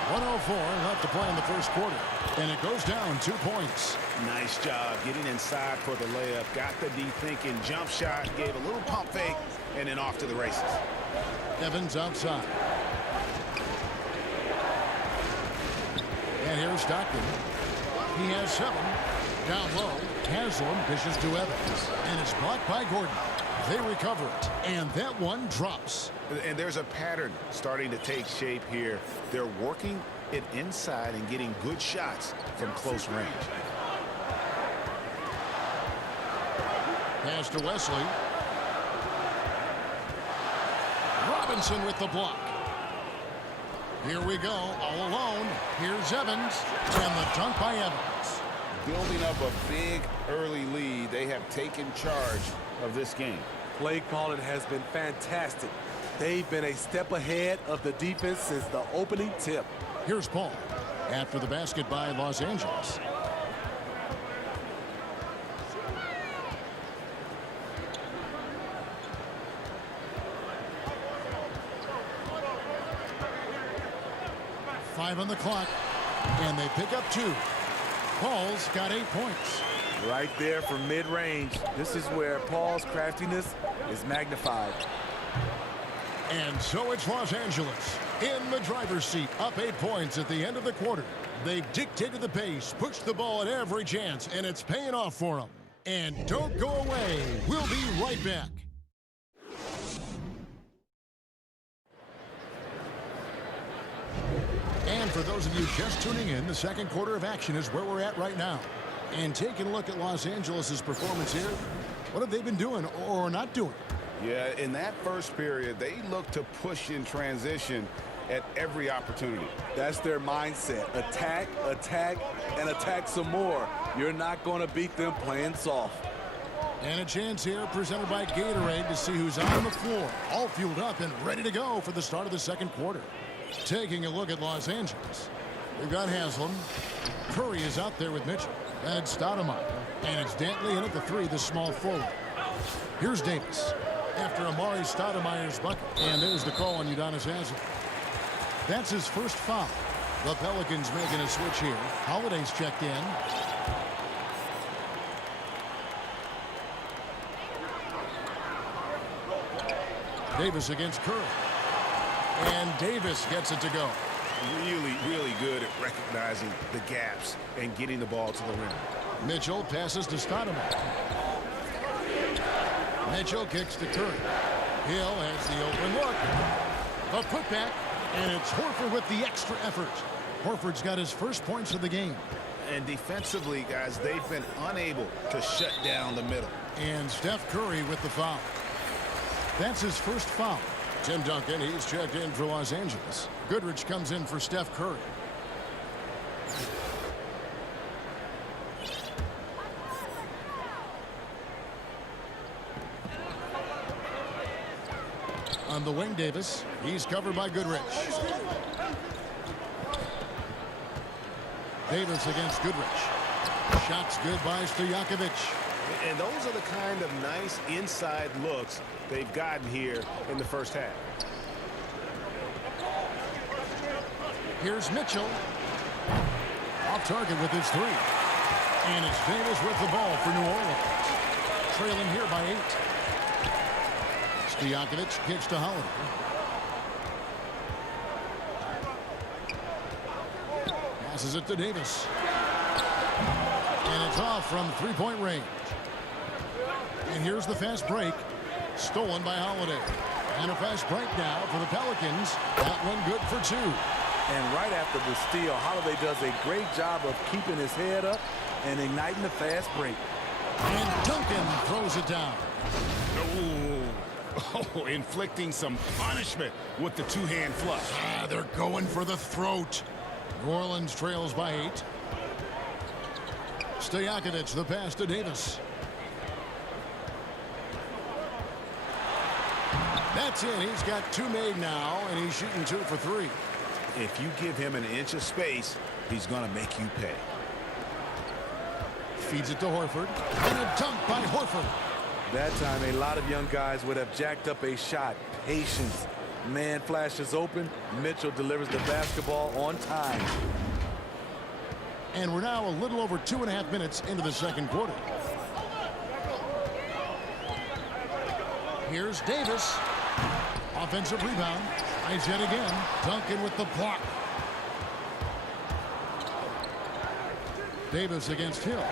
1:04 left to play in the first quarter. And it goes down 2 points. Nice job getting inside for the layup. Got the D thinking. Jump shot. Gave a little pump fake. And then off to the races. Evans outside. And here's Stockton. He has 7. Down low. Haslam dishes to Evans. And it's blocked by Gordon. They recover it. And that one drops. And there's a pattern starting to take shape here. They're working it inside and getting good shots from close range. Pass to Wesley. Robinson with the block. Here we go, all alone. Here's Evans, and the dunk by Evans. Building up a big early lead, they have taken charge of this game. Play calling has been fantastic. They've been a step ahead of the defense since the opening tip. Here's Paul after the basket by Los Angeles. Five on the clock, and they pick up 2. Paul's got 8 points. Right there from mid-range. This is where Paul's craftiness is magnified. And so it's Los Angeles in the driver's seat, up 8 points at the end of the quarter. They've dictated the pace, pushed the ball at every chance, and it's paying off for them. And don't go away. We'll be right back. And for those of you just tuning in, the second quarter of action is where we're at right now. And taking a look at Los Angeles' performance here, what have they been doing or not doing? Yeah, in that first period, they look to push in transition at every opportunity. That's their mindset. Attack, attack, and attack some more. You're not going to beat them playing soft. And a chance here presented by Gatorade to see who's on the floor. All fueled up and ready to go for the start of the second quarter. Taking a look at Los Angeles. We've got Haslam. Curry is out there with Mitchell. And it's Stoudemire. And it's Dantley in at the 3, the small forward. Here's Davis after Amari Stoudemire's bucket. And there's the call on Udonis Haslam. That's his first foul. The Pelicans making a switch here. Holiday's checked in. Davis against Curry. And Davis gets it to go. Really, really good at recognizing the gaps and getting the ball to the rim. Mitchell passes to Stoudemire. Mitchell kicks to Curry. Hill has the open look. A putback, and it's Horford with the extra effort. Horford's got his first points of the game. And defensively, guys, they've been unable to shut down the middle. And Steph Curry with the foul. That's his first foul. Tim Duncan, he's checked in for Los Angeles. Goodrich comes in for Steph Curry. On the wing, Davis. He's covered by Goodrich. Davis against Goodrich. Shots good by Stojakovic. And those are the kind of nice inside looks they've gotten here in the first half. Here's Mitchell. Off target with his 3. And it's Davis with the ball for New Orleans. Trailing here by 8. Stojakovic kicks to Holiday. Passes it to Davis. And it's off from three-point range. And here's the fast break. Stolen by Holiday. And a fast break now for the Pelicans. That one good for two. And right after the steal, Holiday does a great job of keeping his head up and igniting the fast break. And Duncan throws it down. Oh, inflicting some punishment with the two-hand flush. They're going for the throat. New Orleans trails by 8. Stojakovic, the pass to Davis. That's it. He's got 2 made now, and he's shooting 2 for 3. If you give him an inch of space, he's going to make you pay. Feeds it to Horford. And a dunk by Horford. That time, a lot of young guys would have jacked up a shot. Patience. Man flashes open. Mitchell delivers the basketball on time. And we're now a little over 2.5 minutes into the second quarter. Here's Davis. Offensive rebound. Eyes yet again. Duncan with the block. Davis against Hill.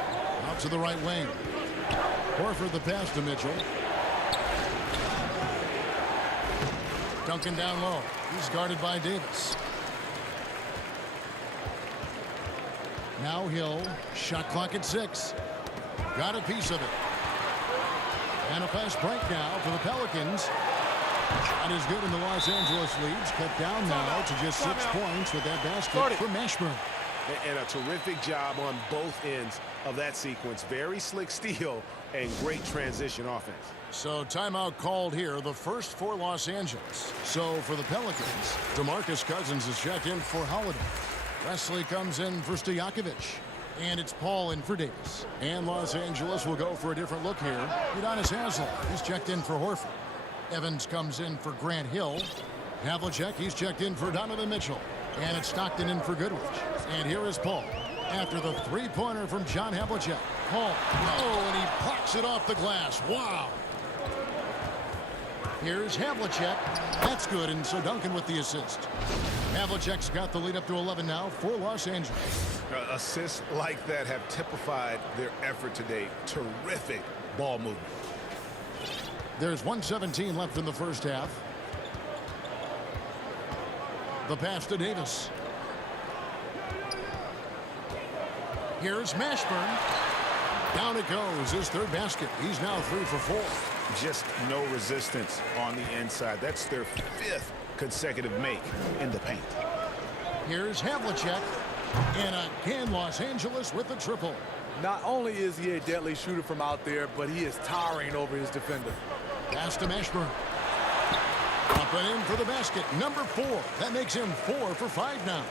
Out to the right wing. Horford the pass to Mitchell. Duncan down low. He's guarded by Davis. Now Hill. Shot clock at 6. Got a piece of it. And a fast break now for the Pelicans. Shot is good, and the Los Angeles leads cut down now to just 6 points with that basket from Mashburn. And a terrific job on both ends of that sequence. Very slick steal and great transition offense. So timeout called here, the first for Los Angeles. So for the Pelicans, DeMarcus Cousins is checked in for Holiday. Wesley comes in for Stojakovic. And it's Paul in for Davis. And Los Angeles will go for a different look here. Udonis Haslem, he's checked in for Horford. Evans comes in for Grant Hill. Havlicek, he's checked in for Donovan Mitchell. And it's Stockton in for Goodrich. And here is Paul. After the three-pointer from John Havlicek. Paul, and he plucks it off the glass. Wow. Here's Havlicek. That's good, and so Duncan with the assist. Havlicek's got the lead up to 11 now for Los Angeles. Assists like that have typified their effort today. Terrific ball movement. There's 1:17 left in the first half. The pass to Davis. Here's Mashburn. Down it goes. His third basket. He's now 3 for 4. Just no resistance on the inside. That's their 5th consecutive make in the paint. Here's Havlicek. And again, Los Angeles with the triple. Not only is he a deadly shooter from out there, but he is towering over his defender. Pass to Mashburn. Up and in for the basket. Number 4. That makes him 4 for 5 now.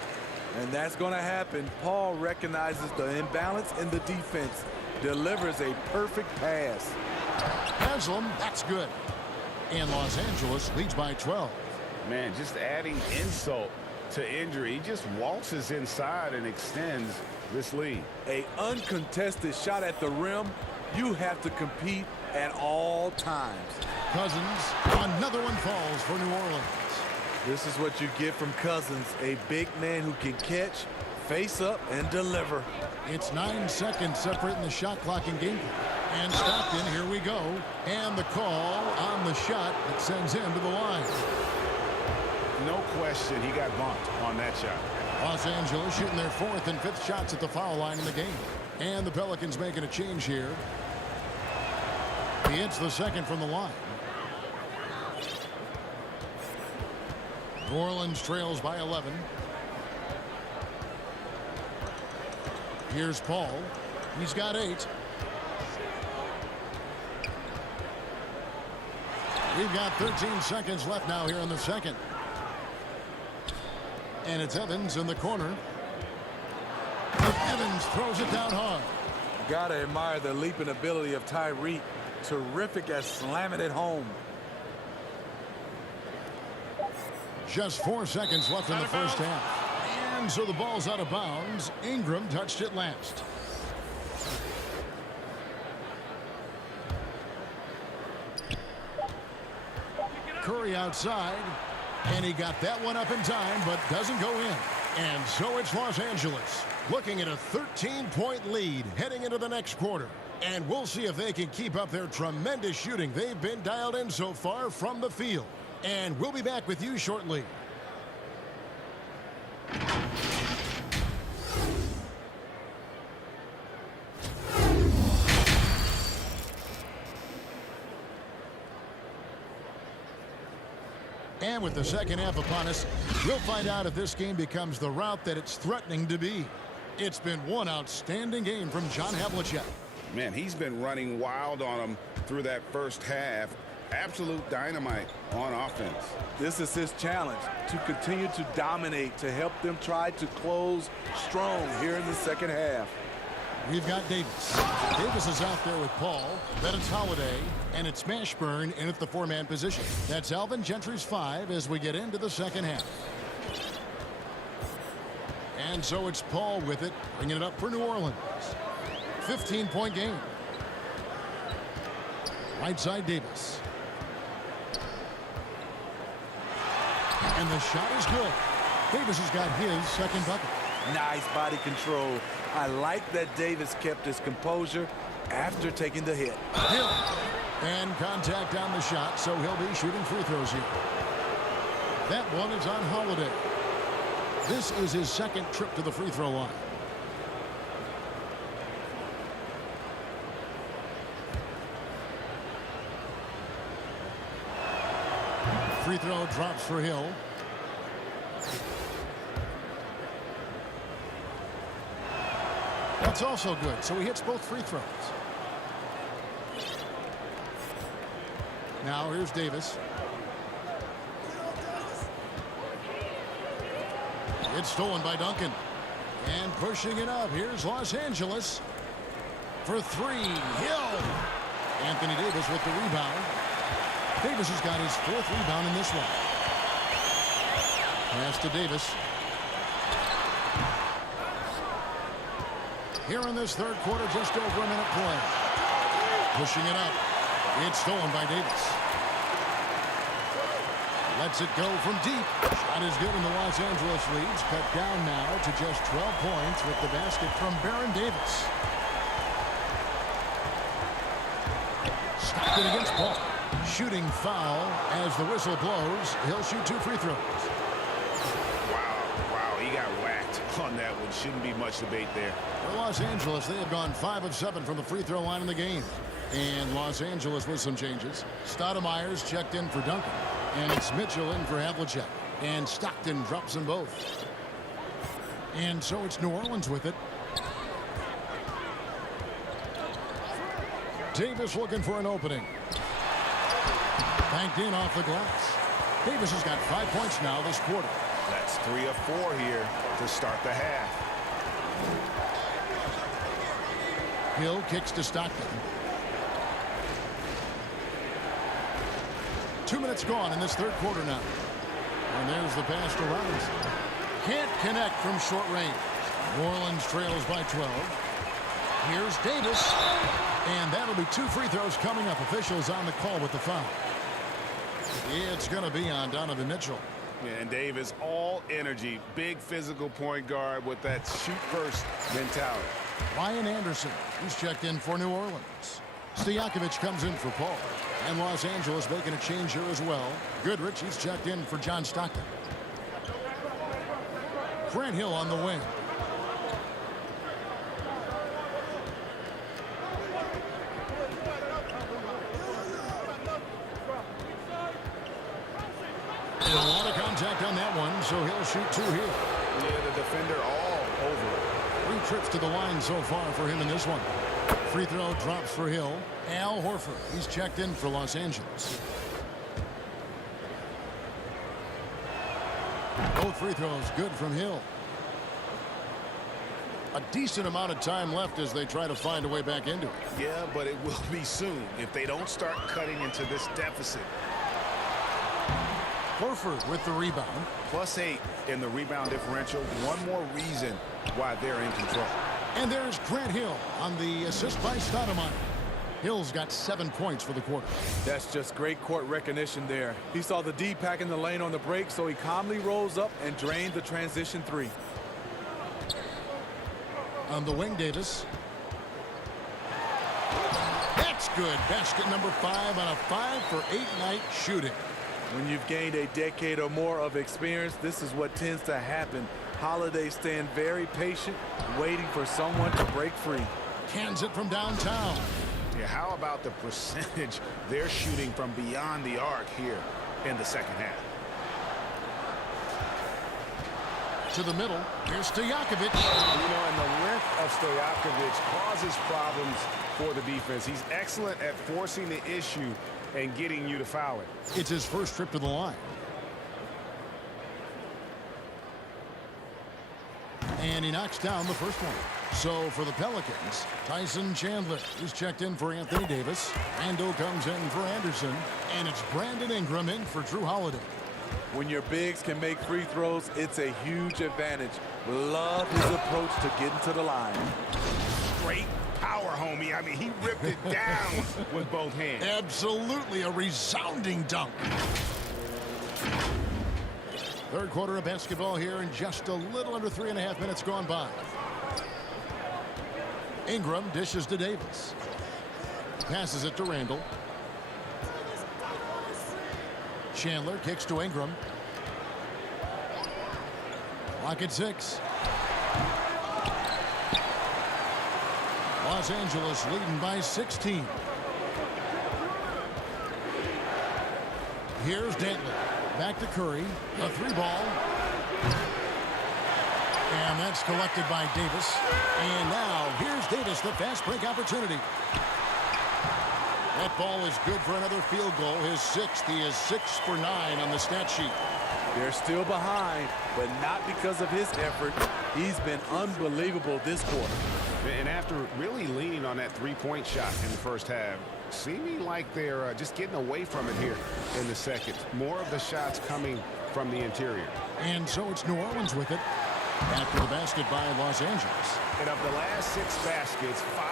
And that's going to happen. Paul recognizes the imbalance in the defense. Delivers a perfect pass. Haslem, that's good. And Los Angeles leads by 12. Man, just adding insult to injury. He just waltzes inside and extends this lead. A uncontested shot at the rim. You have to compete at all times. Cousins, another one falls for New Orleans. This is what you get from Cousins, a big man who can catch, face up, and deliver. It's 9 seconds separating the shot clock and game clock. And Stockton, here we go. And the call on the shot that sends him to the line. No question, he got bumped on that shot. Los Angeles shooting their 4th and 5th shots at the foul line in the game. And the Pelicans making a change here. He hits the second from the line. New Orleans trails by 11. Here's Paul. He's got 8. We've got 13 seconds left now here in the second. And it's Evans in the corner. Evans throws it down hard. Gotta admire the leaping ability of Tyreek. Terrific at slamming it home. Just 4 seconds left in the first half. And so the ball's out of bounds. Ingram touched it last. Curry outside. And he got that one up in time, but doesn't go in. And so it's Los Angeles looking at a 13-point lead heading into the next quarter. And we'll see if they can keep up their tremendous shooting they've been dialed in so far from the field. And we'll be back with you shortly. And with the second half upon us, we'll find out if this game becomes the route that it's threatening to be. It's been one outstanding game from John Havlicek. Man, he's been running wild on them through that first half. Absolute dynamite on offense. This is his challenge, to continue to dominate, to help them try to close strong here in the second half. We've got Davis. Davis is out there with Paul. Then it's Holiday. And it's Mashburn in at the four-man position. That's Alvin Gentry's 5 as we get into the second half. And so it's Paul with it, bringing it up for New Orleans. 15-point game. Right side Davis. And the shot is good. Davis has got his second bucket. Nice body control. I like that Davis kept his composure after taking the hit. Hill. And contact on the shot, so he'll be shooting free throws here. That one is on Holiday. This is his second trip to the free throw line. Free throw drops for Hill. That's also good, so he hits both free throws. Now here's Davis. It's stolen by Duncan. And pushing it up, here's Los Angeles. For 3, Hill. Anthony Davis with the rebound. Davis has got his 4th rebound in this one. Pass to Davis. Here in this third quarter, just over a minute play. Pushing it up. It's stolen by Davis. Lets it go from deep. Shot is good, and the Los Angeles leads cut down now to just 12 points with the basket from Baron Davis. Stopped it against Paul. Shooting foul as the whistle blows. He'll shoot 2 free throws. Wow, he got whacked on that one. Shouldn't be much debate there. For Los Angeles, they have gone 5 of 7 from the free throw line in the game. And Los Angeles with some changes. Stoudemire's checked in for Duncan. And it's Mitchell in for Havlicek. And Stockton drops them both. And so it's New Orleans with it. Davis looking for an opening. Banked in off the glass. Davis has got 5 points now this quarter. That's 3 of 4 here to start the half. Hill kicks to Stockton. 2 minutes gone in this third quarter now. And there's the pass to Robinson. Can't connect from short range. New Orleans trails by 12. Here's Davis. And that'll be 2 free throws coming up. Officials on the call with the foul. It's going to be on Donovan Mitchell. And Davis, all energy, big physical point guard with that shoot-first mentality. Ryan Anderson, he's checked in for New Orleans. Stojakovic comes in for Paul. And Los Angeles making a change here as well. Goodrich, he's checked in for John Stockton. Grant Hill on the wing. And a lot of contact on that one, so he'll shoot 2 here. Yeah, the defender all over it. 3 trips to the line so far for him in this one. Free throw drops for Hill. Al Horford, he's checked in for Los Angeles. Both free throws good from Hill. A decent amount of time left as they try to find a way back into it. Yeah, but it will be soon if they don't start cutting into this deficit. Horford with the rebound. +8 in the rebound differential. One more reason why they're in control. And there's Grant Hill on the assist by Stoudemire. Hill's got 7 points for the quarter. That's just great court recognition there. He saw the D pack in the lane on the break, so he calmly rolls up and drained the transition 3. On the wing, Davis. That's good. Basket number 5 on a 5-for-8 night shooting. When you've gained a decade or more of experience, this is what tends to happen. Holiday staying very patient, waiting for someone to break free. Cans it from downtown. Yeah, how about the percentage they're shooting from beyond the arc here in the second half? To the middle. Here's Stojakovic. You know, and the length of Stojakovic causes problems for the defense. He's excellent at forcing the issue and getting you to foul it. It's his first trip to the line. And he knocks down the first one. So for the Pelicans, Tyson Chandler is checked in for Anthony Davis. Randall comes in for Anderson. And it's Brandon Ingram in for Drew Holiday. When your bigs can make free throws, it's a huge advantage. Love his approach to getting to the line. Great power, homie. I mean, he ripped it down with both hands. Absolutely a resounding dunk. Third quarter of basketball here, and just a little under 3.5 minutes gone by. Ingram dishes to Davis. Passes it to Randall. Chandler kicks to Ingram. Clock at 6. Los Angeles leading by 16. Here's Dantley. Back to Curry. A 3-ball. And that's collected by Davis. And now here's Davis, the fast break opportunity. That ball is good for another field goal. His 6th. He is 6 for 9 on the stat sheet. They're still behind, but not because of his effort. He's been unbelievable this quarter. And after really leaning on that three-point shot in the first half, seeming like they're just getting away from it here in the second. More of the shots coming from the interior. And so it's New Orleans with it. After the basket by Los Angeles. And of the last 6 baskets, 5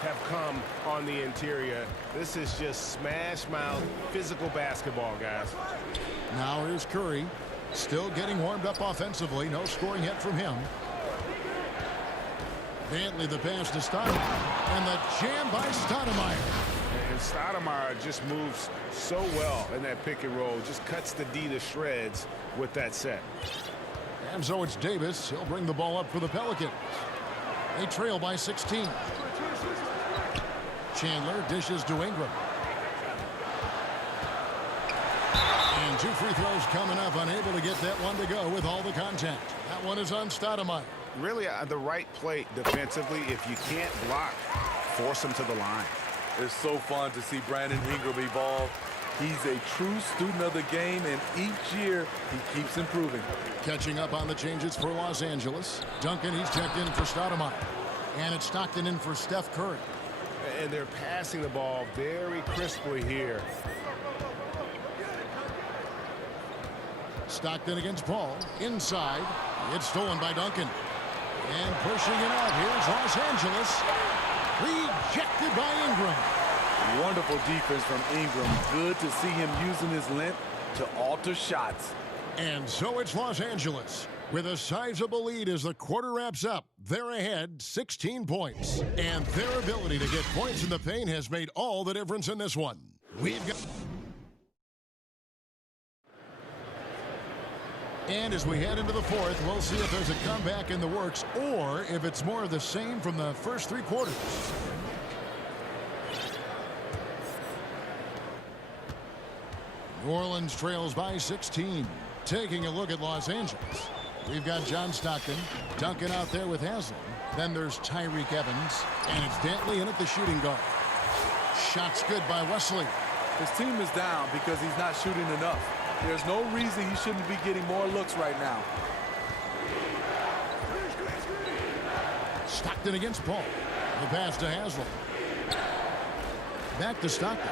have come on the interior. This is just smash-mouth physical basketball, guys. Now here's Curry. Still getting warmed up offensively. No scoring yet from him. Dantley the pass to Stoudemire. And the jam by Stoudemire. And Stoudemire just moves so well in that pick and roll. Just cuts the D to shreds with that set. And so it's Davis. He'll bring the ball up for the Pelicans. They trail by 16. Chandler dishes to Ingram. And 2 free throws coming up. Unable to get that one to go with all the contact. That one is on Stoudemire. Really the right play defensively. If you can't block, force him to the line. It's so fun to see Brandon Ingram evolve. He's a true student of the game, and each year he keeps improving. Catching up on the changes for Los Angeles. Duncan, he's checked in for Stoudemire. And it's Stockton in for Steph Curry. And they're passing the ball very crisply here. Stockton against Paul. Inside. It's stolen by Duncan. And pushing it out. Here's Los Angeles. Rejected by Ingram. Wonderful defense from Ingram. Good to see him using his length to alter shots. And so it's Los Angeles with a sizable lead as the quarter wraps up. They're ahead 16 points. And their ability to get points in the paint has made all the difference in this one. We've got... And as we head into the fourth, we'll see if there's a comeback in the works or if it's more of the same from the first 3 quarters. New Orleans trails by 16. Taking a look at Los Angeles. We've got John Stockton. Duncan out there with Haslam. Then there's Tyreek Evans. And it's Dantley in at the shooting guard. Shots good by Wesley. His team is down because he's not shooting enough. There's no reason he shouldn't be getting more looks right now. Stockton against Paul. The pass to Haslam. Back to Stockton.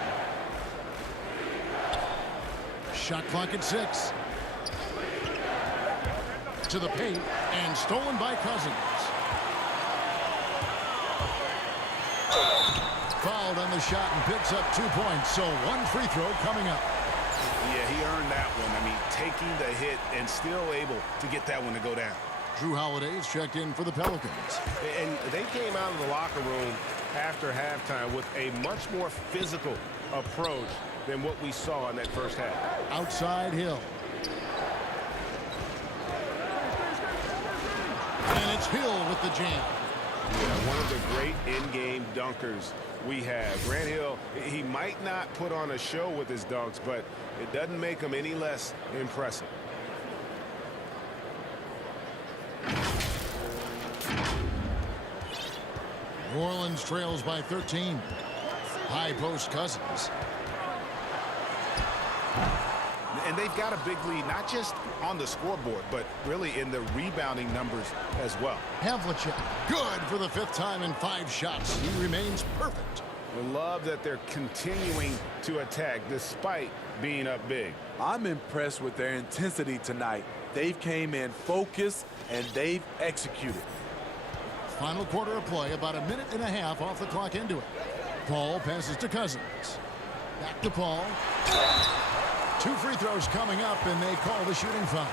Shot clock at 6. To the paint and stolen by Cousins. Fouled on the shot and picks up 2 points. So 1 free throw coming up. Yeah, he earned that one. I mean, taking the hit and still able to get that one to go down. Drew Holiday is checked in for the Pelicans. And they came out of the locker room after halftime with a much more physical approach than what we saw in that first half. Outside Hill. And it's Hill with the jam. Yeah, one of the great in-game dunkers we have. Grant Hill, he might not put on a show with his dunks, but it doesn't make him any less impressive. New Orleans trails by 13. High post Cousins. And they've got a big lead, not just on the scoreboard, but really in the rebounding numbers as well. Havlicek, good for the 5th time in 5 shots. He remains perfect. I love that they're continuing to attack despite being up big. I'm impressed with their intensity tonight. They've came in focused and they've executed. Final quarter of play, about a minute and a half off the clock into it. Paul passes to Cousins. Back to Paul. 2 free throws coming up, and they call the shooting foul.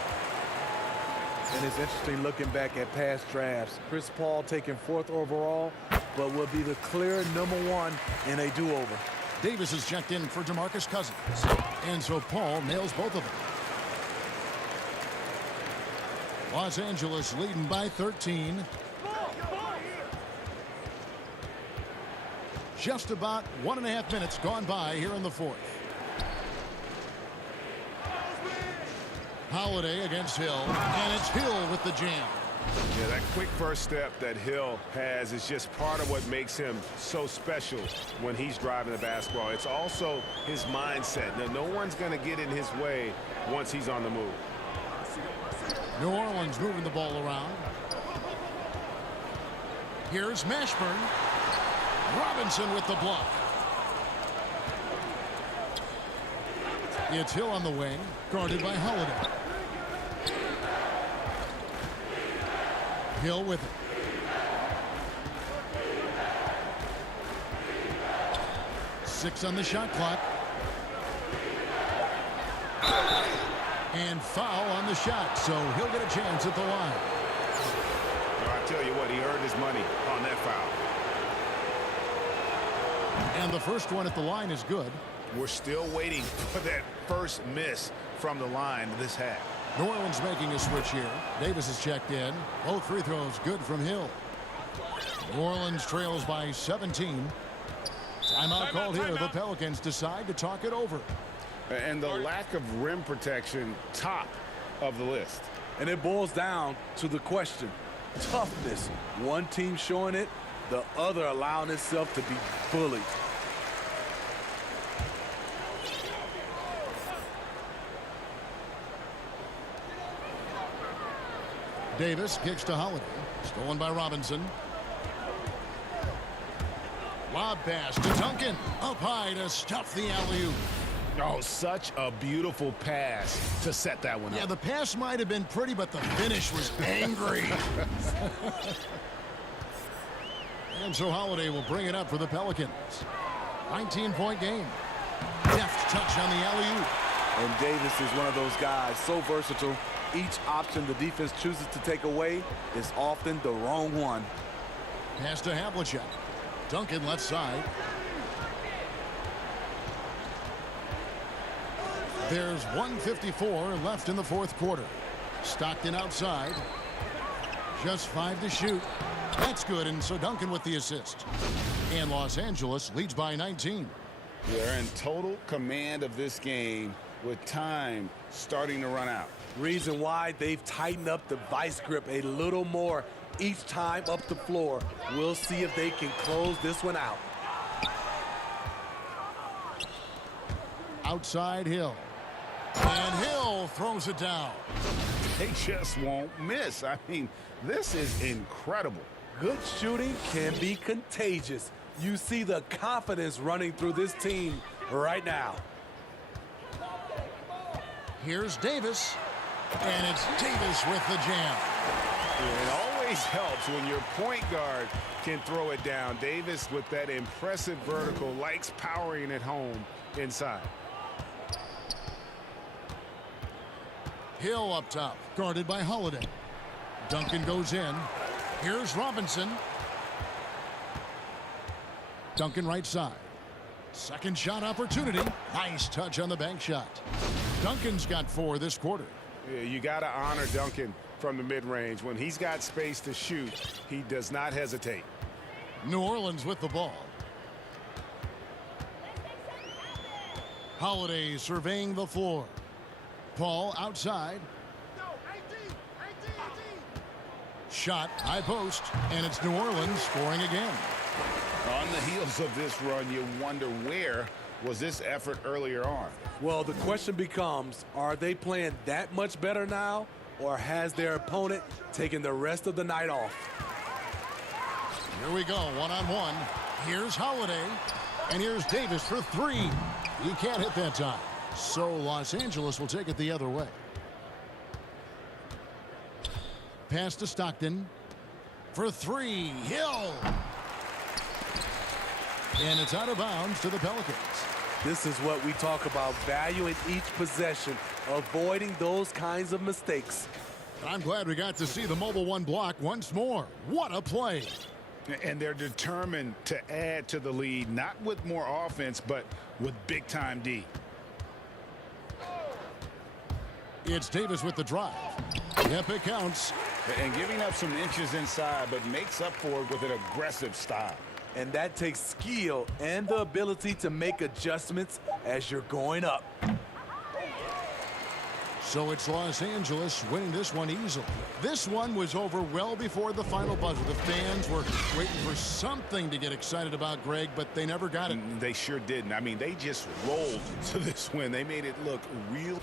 And it's interesting looking back at past drafts. Chris Paul taken 4th overall, but will be the clear #1 in a do-over. Davis is checked in for DeMarcus Cousins. And so Paul nails both of them. Los Angeles leading by 13. Just about 1.5 minutes gone by here in the 4th. Holiday against Hill, and it's Hill with the jam. Yeah, that quick first step that Hill has is just part of what makes him so special when he's driving the basketball. It's also his mindset. Now, no one's going to get in his way once he's on the move. New Orleans moving the ball around. Here's Mashburn. Robinson with the block. It's Hill on the wing, guarded by Holiday. Hill with it. Six on the shot clock. And foul on the shot, so he'll get a chance at the line. Well, I tell you what, he earned his money on that foul. And the first one at the line is good. We're still waiting for that first miss from the line this half. New Orleans making a switch here. Davis is checked in. Both free throws good from Hill. New Orleans trails by 17. Timeout called here. The Pelicans decide to talk it over. And the lack of rim protection, top of the list. And it boils down to the question. Toughness. One team showing it, the other allowing itself to be bullied. Davis kicks to Holiday. Stolen by Robinson. Lob pass to Duncan. Up high to stuff the alley-oop. Oh, such a beautiful pass to set that one up. Yeah, the pass might have been pretty, but the finish was angry. And so Holiday will bring it up for the Pelicans. 19-point game. Deft touch on the alley-oop. And Davis is one of those guys, so versatile. Each option the defense chooses to take away is often the wrong one. Pass to Havlicek. Duncan left side. There's 1:54 left in the 4th quarter. Stockton outside. Just 5 to shoot. That's good, and so Duncan with the assist. And Los Angeles leads by 19. They're in total command of this game with time starting to run out. Reason why they've tightened up the vice grip a little more each time up the floor. We'll see if they can close this one out. Outside Hill. And Hill throws it down. They just won't miss. I mean, this is incredible. Good shooting can be contagious. You see the confidence running through this team right now. Here's Davis. And it's Davis with the jam. It always helps when your point guard can throw it down. Davis with that impressive vertical likes powering it home inside. Hill up top, guarded by Holiday. Duncan goes in. Here's Robinson. Duncan right side. Second shot opportunity. Nice touch on the bank shot. Duncan's got 4 this quarter. Yeah, you got to honor Duncan from the mid-range. When he's got space to shoot, he does not hesitate. New Orleans with the ball. Holiday surveying the floor. Paul outside. Shot, high post, and it's New Orleans scoring again. On the heels of this run, you wonder where was this effort earlier on? Well, the question becomes, are they playing that much better now, or has their opponent taken the rest of the night off? Here we go, one-on-one. Here's Holiday, and here's Davis for 3. He can't hit that time. So Los Angeles will take it the other way. Pass to Stockton for 3. Hill. And it's out of bounds to the Pelicans. This is what we talk about, valuing each possession, avoiding those kinds of mistakes. I'm glad we got to see the mobile 1 block once more. What a play. And they're determined to add to the lead, not with more offense, but with big-time D. It's Davis with the drive. Yep, it counts. And giving up some inches inside, but makes up for it with an aggressive style. And that takes skill and the ability to make adjustments as you're going up. So it's Los Angeles winning this one easily. This one was over well before the final buzzer. The fans were waiting for something to get excited about, Greg, but they never got it. They sure didn't. I mean, they just rolled to this win. They made it look real.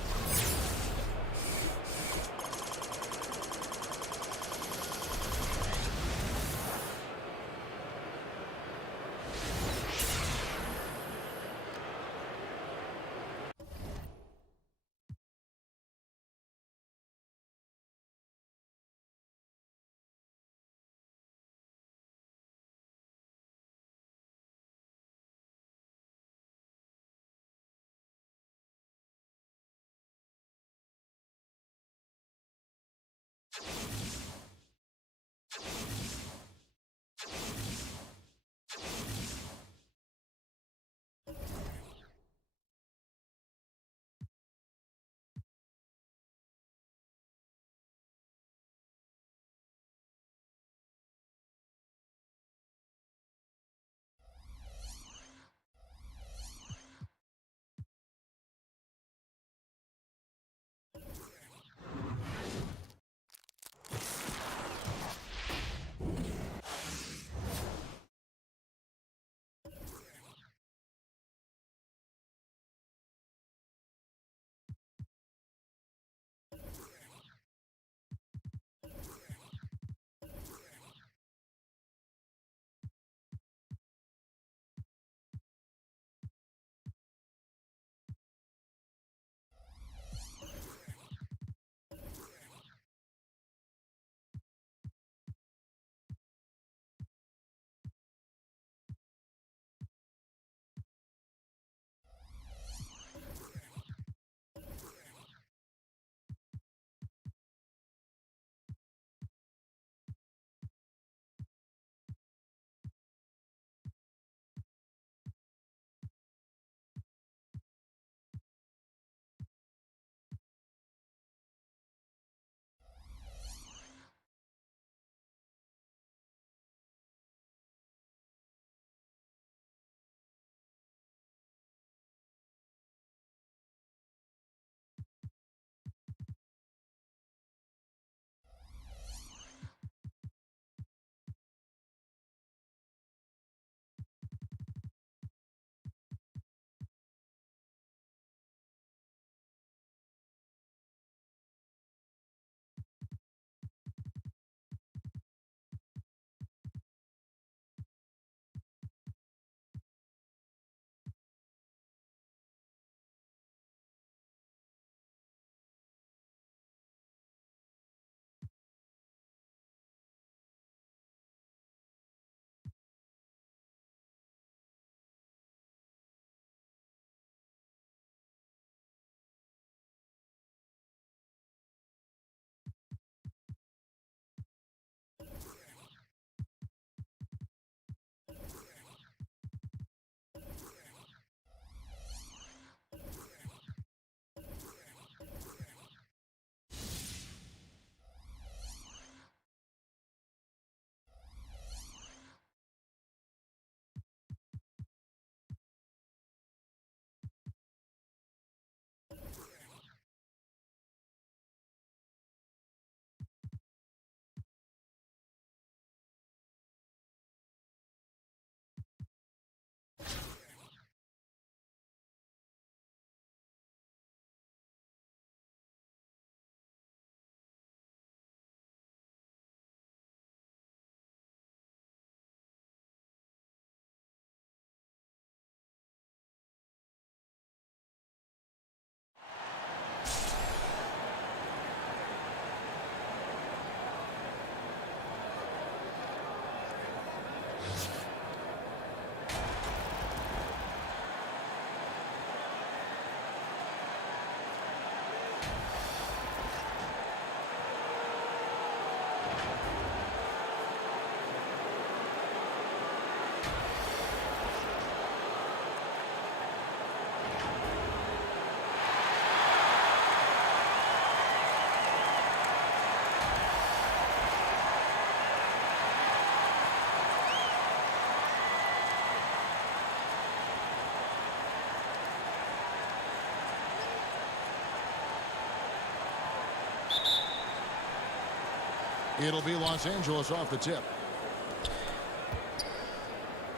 It'll be Los Angeles off the tip.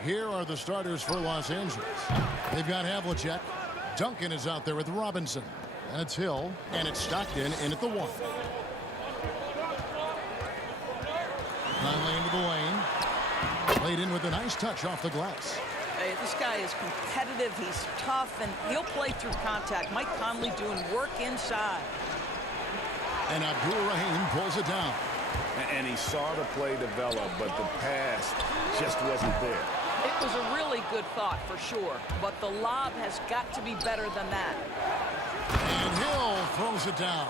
Here are the starters for Los Angeles. They've got Havlicek. Duncan is out there with Robinson. And it's Hill. And it's Stockton in at the 1. Conley into the lane. Played in with a nice touch off the glass. Hey, this guy is competitive. He's tough, and he'll play through contact. Mike Conley doing work inside. And Abdul-Rahim pulls it down. And he saw the play develop, but the pass just wasn't there. It was a really good thought for sure, but the lob has got to be better than that. And Hill throws it down.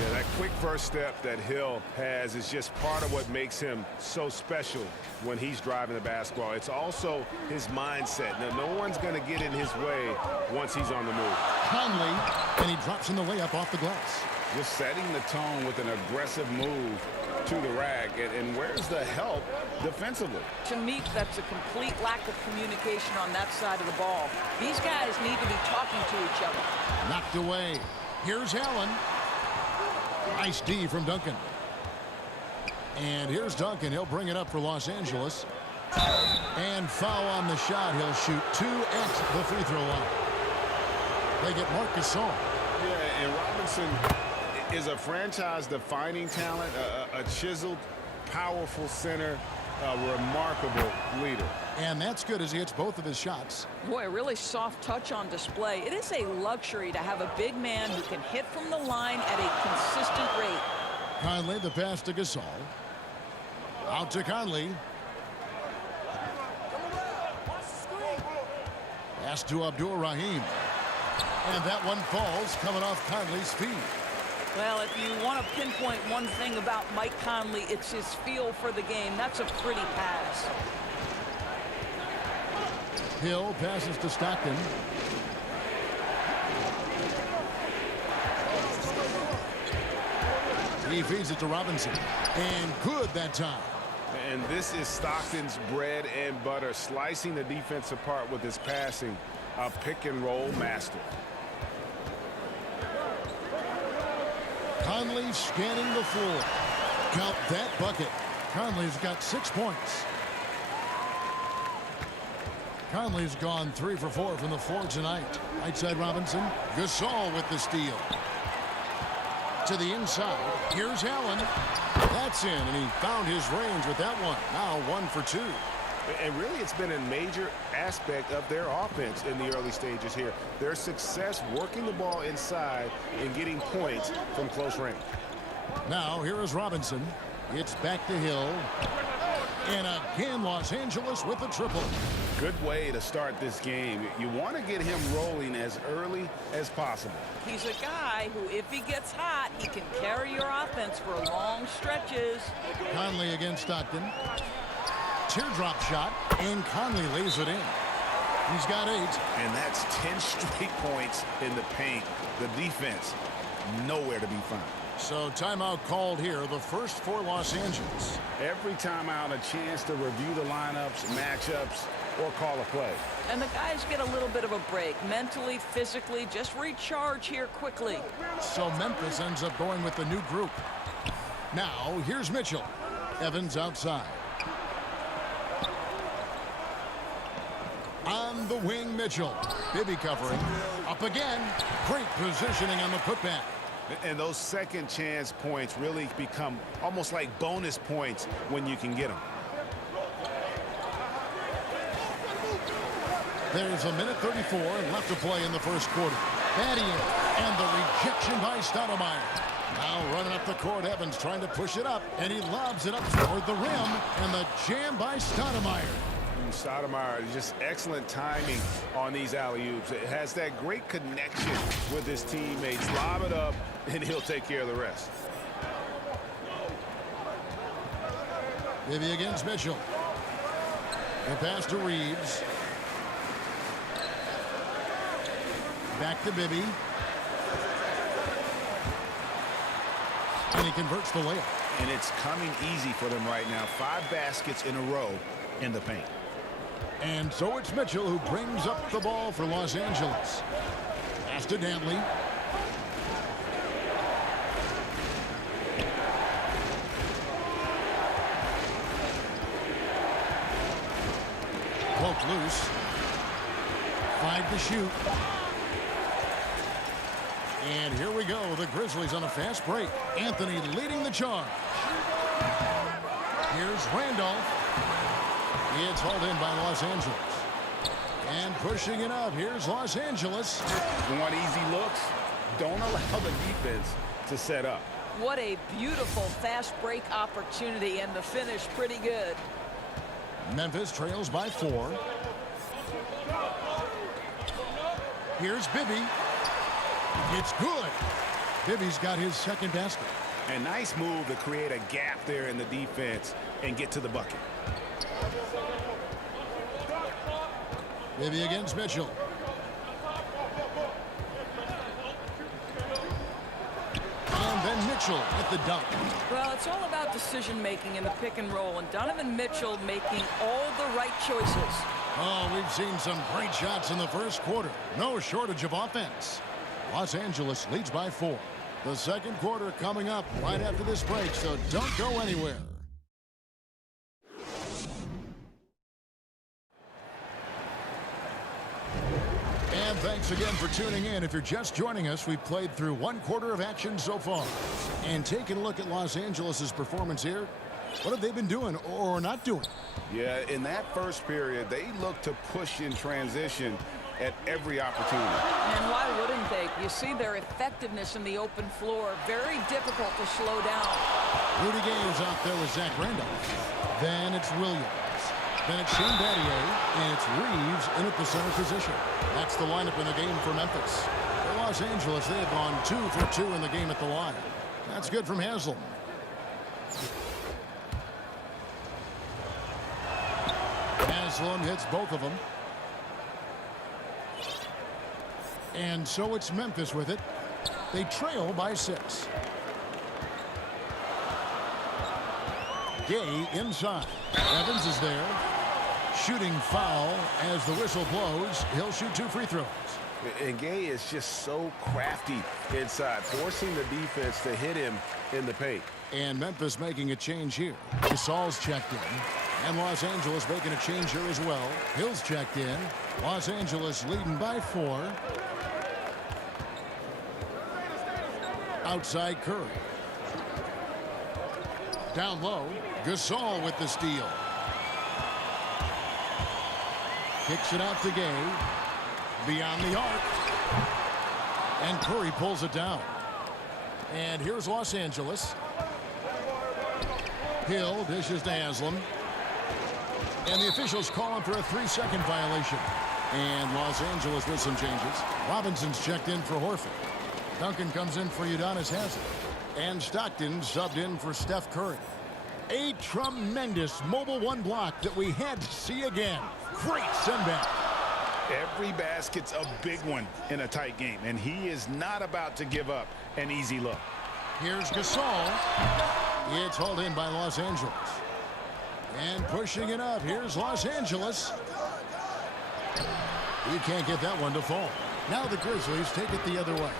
Yeah, that quick first step that Hill has is just part of what makes him so special when he's driving the basketball. It's also his mindset. Now, no one's going to get in his way once he's on the move. Conley, and he drops in the layup off the glass. Just setting the tone with an aggressive move to the rack. And where's the help defensively? To me, that's a complete lack of communication on that side of the ball. These guys need to be talking to each other. Knocked away. Here's Allen. Nice D from Duncan. And here's Duncan. He'll bring it up for Los Angeles. And foul on the shot. He'll shoot 2 at the free throw line. They get Marc Gasol. Yeah, and Robinson is a franchise-defining talent, a chiseled, powerful center, a remarkable leader. And that's good as he hits both of his shots. Boy, a really soft touch on display. It is a luxury to have a big man who can hit from the line at a consistent rate. Conley, the pass to Gasol. Out to Conley. Pass to Abdul-Rahim. And that one falls coming off Conley's feet. Well, if you want to pinpoint one thing about Mike Conley, it's his feel for the game. That's a pretty pass. Hill passes to Stockton. He feeds it to Robinson. And good that time. And this is Stockton's bread and butter, slicing the defense apart with his passing, a pick-and-roll master. Conley scanning the floor. Count that bucket. Conley's got 6 points. Conley's gone 3 for 4 from the floor tonight. Right side Robinson. Gasol with the steal. To the inside. Here's Allen. That's in, and he found his range with that one. Now 1 for 2. And really, it's been a major aspect of their offense in the early stages here. Their success working the ball inside and getting points from close range. Now, here is Robinson. It's back to Hill. And again, Los Angeles with the triple. Good way to start this game. You want to get him rolling as early as possible. He's a guy who, if he gets hot, he can carry your offense for long stretches. Conley against Stockton. Teardrop shot, and Conley lays it in. He's got 8. And that's 10 straight points in the paint. The defense, nowhere to be found. So timeout called here, the first for Los Angeles. Every timeout, a chance to review the lineups, matchups, or call a play. And the guys get a little bit of a break, mentally, physically, just recharge here quickly. So Memphis ends up going with the new group. Now, here's Mitchell. Evans outside. On the wing, Mitchell. Bibby covering. Up again. Great positioning on the putback. And those second chance points really become almost like bonus points when you can get them. There's a minute 34 left to play in the first quarter. That in, and the rejection by Stoudemire. Now running up the court, Evans trying to push it up, and he lobs it up toward the rim, and the jam by Stoudemire. Stoudemire, just excellent timing on these alley-oops. It has that great connection with his teammates. Lob it up, and he'll take care of the rest. Bibby against Mitchell. The pass to Reeves. Back to Bibby. And he converts the layup. And it's coming easy for them right now. 5 baskets in a row in the paint. And so it's Mitchell who brings up the ball for Los Angeles. Pass to Dantley. Broke loose. 5 to shoot. And here we go. The Grizzlies on a fast break. Anthony leading the charge. Here's Randolph. It's hauled in by Los Angeles. And pushing it up. Here's Los Angeles. You want easy looks? Don't allow the defense to set up. What a beautiful fast break opportunity, and the finish pretty good. Memphis trails by 4. Here's Bibby. It's good. Bibby's got his second basket. A nice move to create a gap there in the defense and get to the bucket. Bibby against Mitchell. And then Mitchell at the dunk. Well, it's all about decision-making in the pick and roll, and Donovan Mitchell making all the right choices. Oh, we've seen some great shots in the first quarter. No shortage of offense. Los Angeles leads by 4. The second quarter coming up right after this break, so don't go anywhere. And thanks again for tuning in. If you're just joining us, we've played through 1 quarter of action so far. And taking a look at Los Angeles' performance here, what have they been doing or not doing? Yeah, in that first period, they looked to push in transition at every opportunity. And why wouldn't they? You see their effectiveness in the open floor. Very difficult to slow down. Rudy Gay is out there with Zach Randolph. Then it's Williams. Then it's Shane Battier. And it's Reeves in at the center position. That's the lineup in the game for Memphis. For Los Angeles, they have gone 2 for 2 in the game at the line. That's good from Haslam. Haslam hits both of them. And so it's Memphis with it. They trail by 6. Gay inside. Evans is there. Shooting foul as the whistle blows. He'll shoot 2 free throws. And Gay is just so crafty inside, forcing the defense to hit him in the paint. And Memphis making a change here. Gasol's checked in. And Los Angeles making a change here as well. Hill's checked in. Los Angeles leading by 4. Outside Curry. Down low. Gasol with the steal. Kicks it out to Gay. Beyond the arc. And Curry pulls it down. And here's Los Angeles. Hill dishes to Haslam. And the officials calling for a 3-second violation. And Los Angeles with some changes. Robinson's checked in for Horford. Duncan comes in for Udonis Haslem. And Stockton subbed in for Steph Curry. A tremendous mobile 1 block that we had to see again. Great send back. Every basket's a big one in a tight game, and he is not about to give up an easy look. Here's Gasol. It's hauled in by Los Angeles. And pushing it up. Here's Los Angeles. You can't get that one to fall. Now the Grizzlies take it the other way.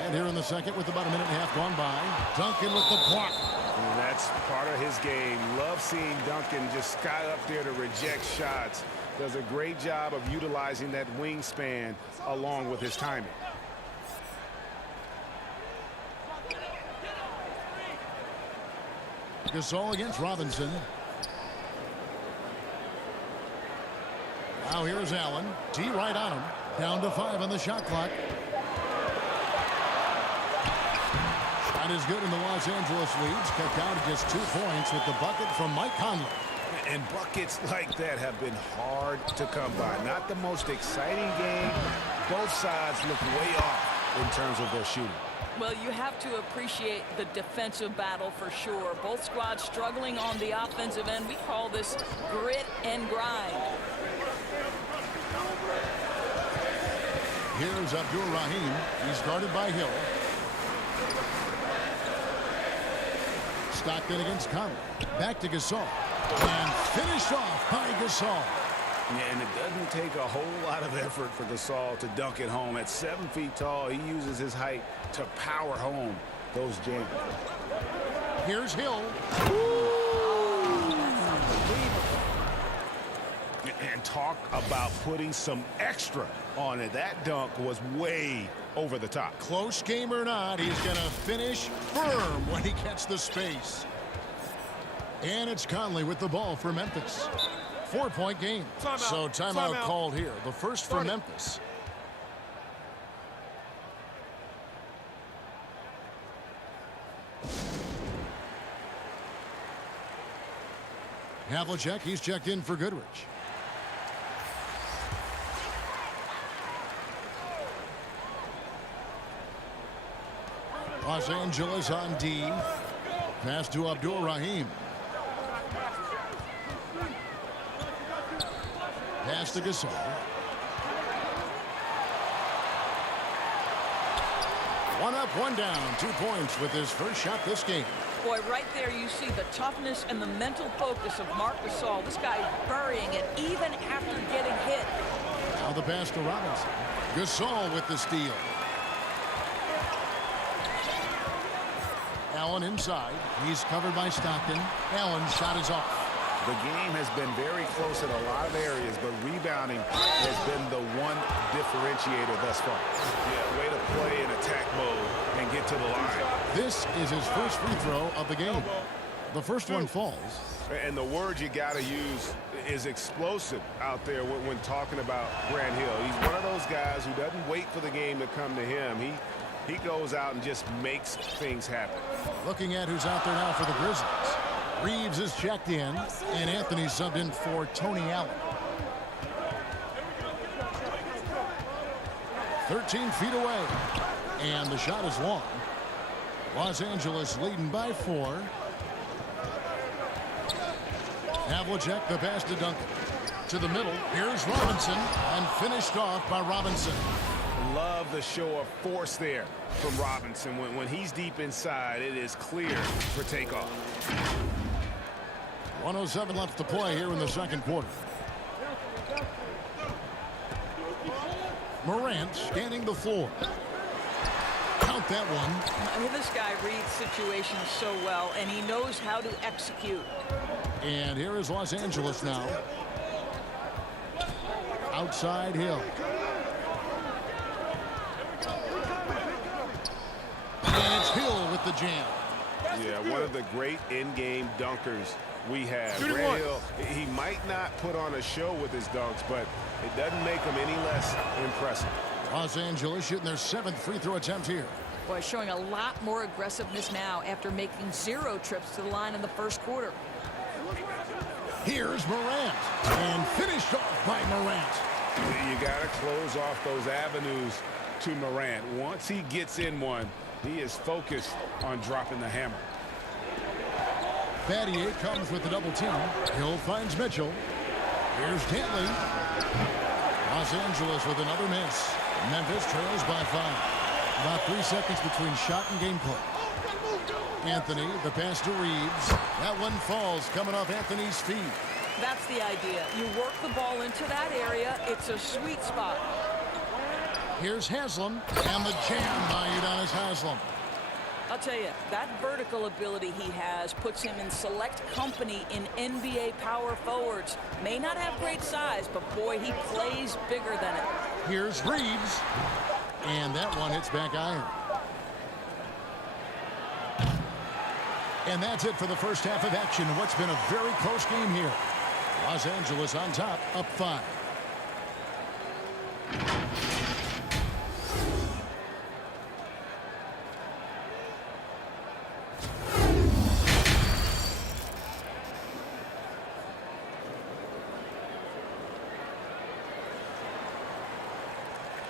And here in the second with about a minute and a half gone by. Duncan with the block. And that's part of his game. Love seeing Duncan just sky up there to reject shots. Does a great job of utilizing that wingspan along with his timing. Gasol against Robinson. Now here's Allen. T right on him. Down to 5 on the shot clock. Shot is good, and the Los Angeles leads. Cut down to just 2 points with the bucket from Mike Conley. And buckets like that have been hard to come by. Not the most exciting game. Both sides look way off in terms of their shooting. Well, you have to appreciate the defensive battle for sure. Both squads struggling on the offensive end. We call this grit and grind. Here's Abdul-Rahim. He's guarded by Hill. Stockton against Conley. Back to Gasol. And finished off by Gasol. Yeah, and it doesn't take a whole lot of effort for Gasol to dunk it home. At 7 feet tall, he uses his height to power home those jams. Here's Hill. And talk about putting some extra on it. That dunk was way over the top. Close game or not, he's going to finish firm when he gets the space. And it's Conley with the ball for Memphis. 4-point game. So timeout called here. The first for Memphis. Havlicek, he's checked in for Goodrich. Los Angeles on D. Pass to Abdul Rahim. Pass to Gasol. One up, one down. 2 points with his first shot this game. Boy, right there you see the toughness and the mental focus of Marc Gasol. This guy burying it even after getting hit. Now the pass to Robinson. Gasol with the steal. Allen inside. He's covered by Stockton. Allen's shot is off. The game has been very close in a lot of areas, but rebounding has been the one differentiator thus far. Yeah, way to play in attack mode and get to the line. This is his first free throw of the game. The first one falls. And the word you got to use is explosive out there when talking about Grant Hill. He's one of those guys who doesn't wait for the game to come to him. He goes out and just makes things happen. Looking at who's out there now for the Grizzlies. Reeves is checked in, and Anthony subbed in for Tony Allen. 13 feet away, and the shot is long. Los Angeles leading by 4. Havlicek, the pass to Duncan. To the middle, here's Robinson, and finished off by Robinson. Love the show of force there from Robinson. When he's deep inside, it is clear for takeoff. 1:07 left to play here in the second quarter. Morant scanning the floor. Count that one. I mean, this guy reads situations so well, and he knows how to execute. And here is Los Angeles now. Outside Hill. And it's Hill with the jam. Yeah, one of the great in-game dunkers we have. Grant Hill, he might not put on a show with his dunks, but it doesn't make him any less impressive. Los Angeles shooting their 7th free throw attempt here. Boy, showing a lot more aggressiveness now after making 0 trips to the line in the first quarter. Here's Morant, and finished off by Morant. You got to close off those avenues to Morant. Once he gets in one, he is focused on dropping the hammer. Battier comes with the double team. Hill finds Mitchell. Here's Dantley. Los Angeles with another miss. Memphis trails by 5. About 3 seconds between shot and game clock. Anthony, the pass to Reeves. That one falls, coming off Anthony's feet. That's the idea. You work the ball into that area. It's a sweet spot. Here's Haslam, and the jam by Udonis Haslam. I'll tell you, that vertical ability he has puts him in select company in NBA power forwards. May not have great size, but boy, he plays bigger than it. Here's Reeves, and that one hits back iron. And that's it for the first half of action. What's been a very close game here. Los Angeles on top, up 5.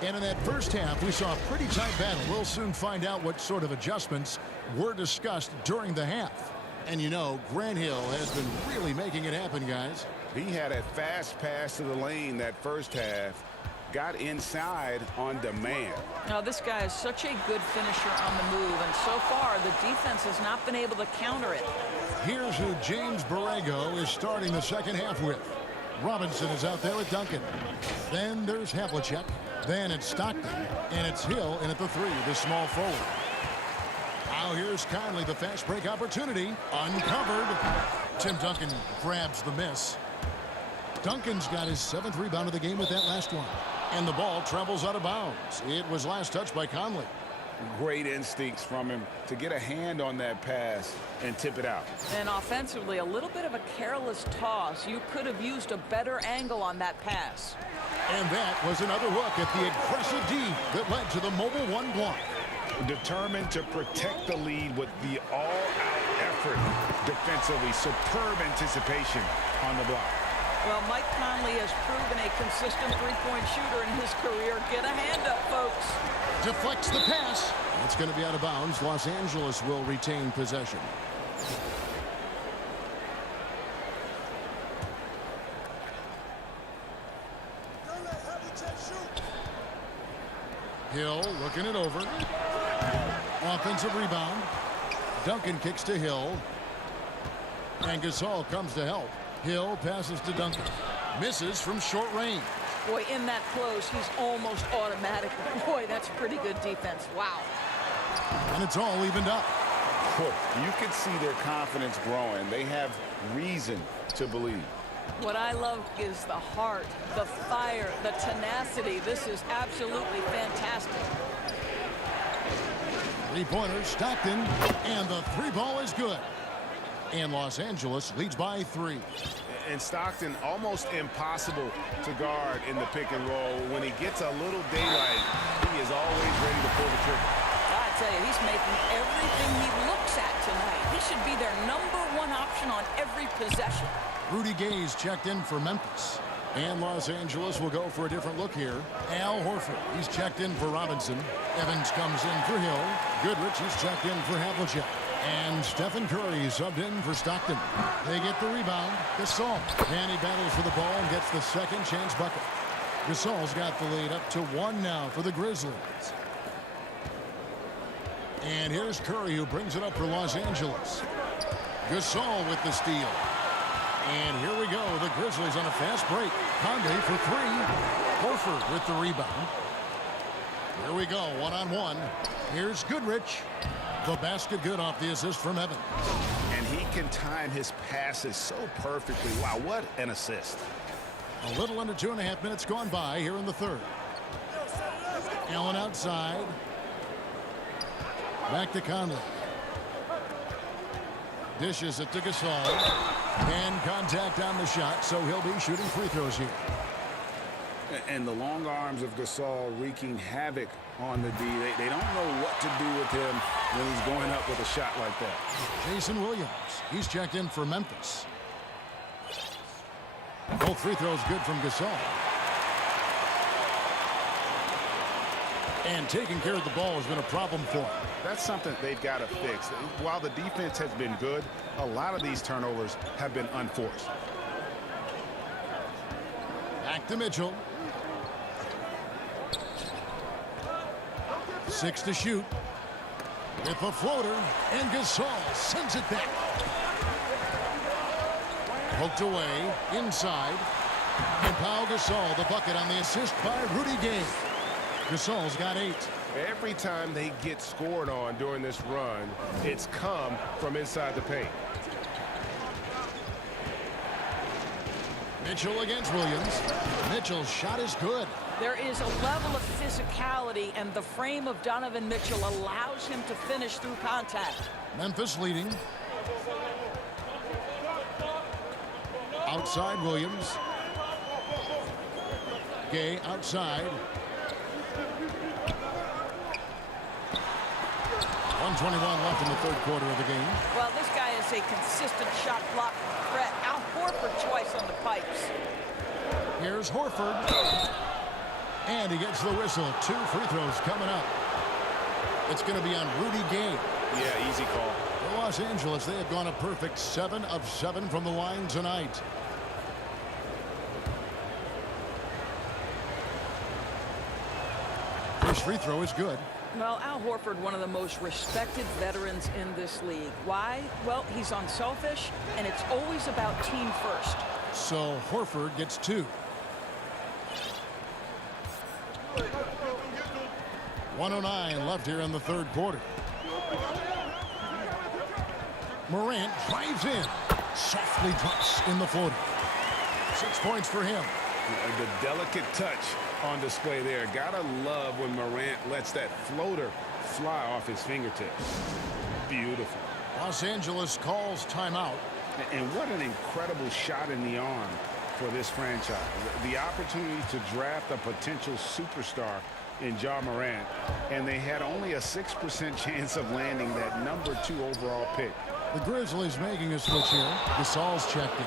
And in that first half, we saw a pretty tight battle. We'll soon find out what sort of adjustments were discussed during the half. And you know, Grant Hill has been really making it happen, guys. He had a fast pass to the lane that first half. Got inside on demand. Now, this guy is such a good finisher on the move, and so far, the defense has not been able to counter it. Here's who James Borrego is starting the second half with. Robinson is out there with Duncan. Then there's Havlicek. Then it's Stockton. And it's Hill in at the 3, the small forward. Now here's Conley, the fast break opportunity. Uncovered. Tim Duncan grabs the miss. Duncan's got his 7th rebound of the game with that last one. And the ball travels out of bounds. It was last touched by Conley. Great instincts from him to get a hand on that pass and tip it out. And offensively, a little bit of a careless toss. You could have used a better angle on that pass. And that was another look at the aggressive D that led to the mobile 1 block. Determined to protect the lead with the all-out effort defensively. Superb anticipation on the block. Well, Mike Conley has proven a consistent three-point shooter in his career. Get a hand up, folks. Deflects the pass. It's going to be out of bounds. Los Angeles will retain possession. Hill looking it over. Offensive rebound. Duncan kicks to Hill. And Gasol comes to help. Hill passes to Duncan. Misses from short range. Boy, in that close, he's almost automatic. Boy, that's pretty good defense. Wow. And it's all evened up. You can see their confidence growing. They have reason to believe. What I love is the heart, the fire, the tenacity. This is absolutely fantastic. Three-pointer, Stockton, and the 3-ball is good. And Los Angeles leads by 3. And Stockton almost impossible to guard in the pick and roll. When he gets a little daylight, he is always ready to pull the trigger. I tell you, he's making everything he looks at tonight. He should be their #1 option on every possession. Rudy Gay's checked in for Memphis. And Los Angeles will go for a different look here. Al Horford, he's checked in for Robinson. Evans comes in for Hill. Goodrich is checked in for Havlicek. And Stephen Curry subbed in for Stockton. They get the rebound. Gasol. And he battles for the ball and gets the second chance bucket. Gasol's got the lead up to 1 now for the Grizzlies. And here's Curry who brings it up for Los Angeles. Gasol with the steal. And here we go. The Grizzlies on a fast break. Conley for 3. Horford with the rebound. Here we go. 1-on-1. Here's Goodrich. The basket good off the assist from Evans. And he can time his passes so perfectly. Wow, what an assist. A little under 2.5 minutes gone by here in the third. Allen outside. Back to Conley. Dishes it to Gasol. And contact on the shot, so he'll be shooting free throws here. And the long arms of Gasol wreaking havoc on the D. They don't know what to do with him when he's going up with a shot like that. Jason Williams, he's checked in for Memphis. Both free throws good from Gasol. And taking care of the ball has been a problem for him. That's something they've got to fix. While the defense has been good, a lot of these turnovers have been unforced. Back to Mitchell. 6 to shoot. With a floater, and Gasol sends it back. Poked away, inside. And Pau Gasol, the bucket on the assist by Rudy Gay. Gasol's got 8. Every time they get scored on during this run, it's come from inside the paint. Mitchell against Williams. Mitchell's shot is good. There is a level of physicality, and the frame of Donovan Mitchell allows him to finish through contact. Memphis leading. Outside Williams. Gay outside. 1:21 left in the third quarter of the game. Well, this guy is a consistent shot block threat. Al Horford twice on the pipes. Here's Horford. And he gets the whistle. 2 free throws coming up. It's going to be on Rudy Gay. Yeah, easy call. For Los Angeles, they have gone a perfect 7 of 7 from the line tonight. First free throw is good. Well, Al Horford, one of the most respected veterans in this league. Why? Well, he's unselfish, and it's always about team first. So Horford gets 2. .109 left here in the third quarter. Morant drives in. Softly drops in the floater. 6 points for him. The delicate touch on display there. Gotta love when Morant lets that floater fly off his fingertips. Beautiful. Los Angeles calls timeout. And what an incredible shot in the arm for this franchise. The opportunity to draft a potential superstar in Ja Morant, and they had only a 6% chance of landing that #2 overall pick. The Grizzlies making a switch here. Gasol's checked in.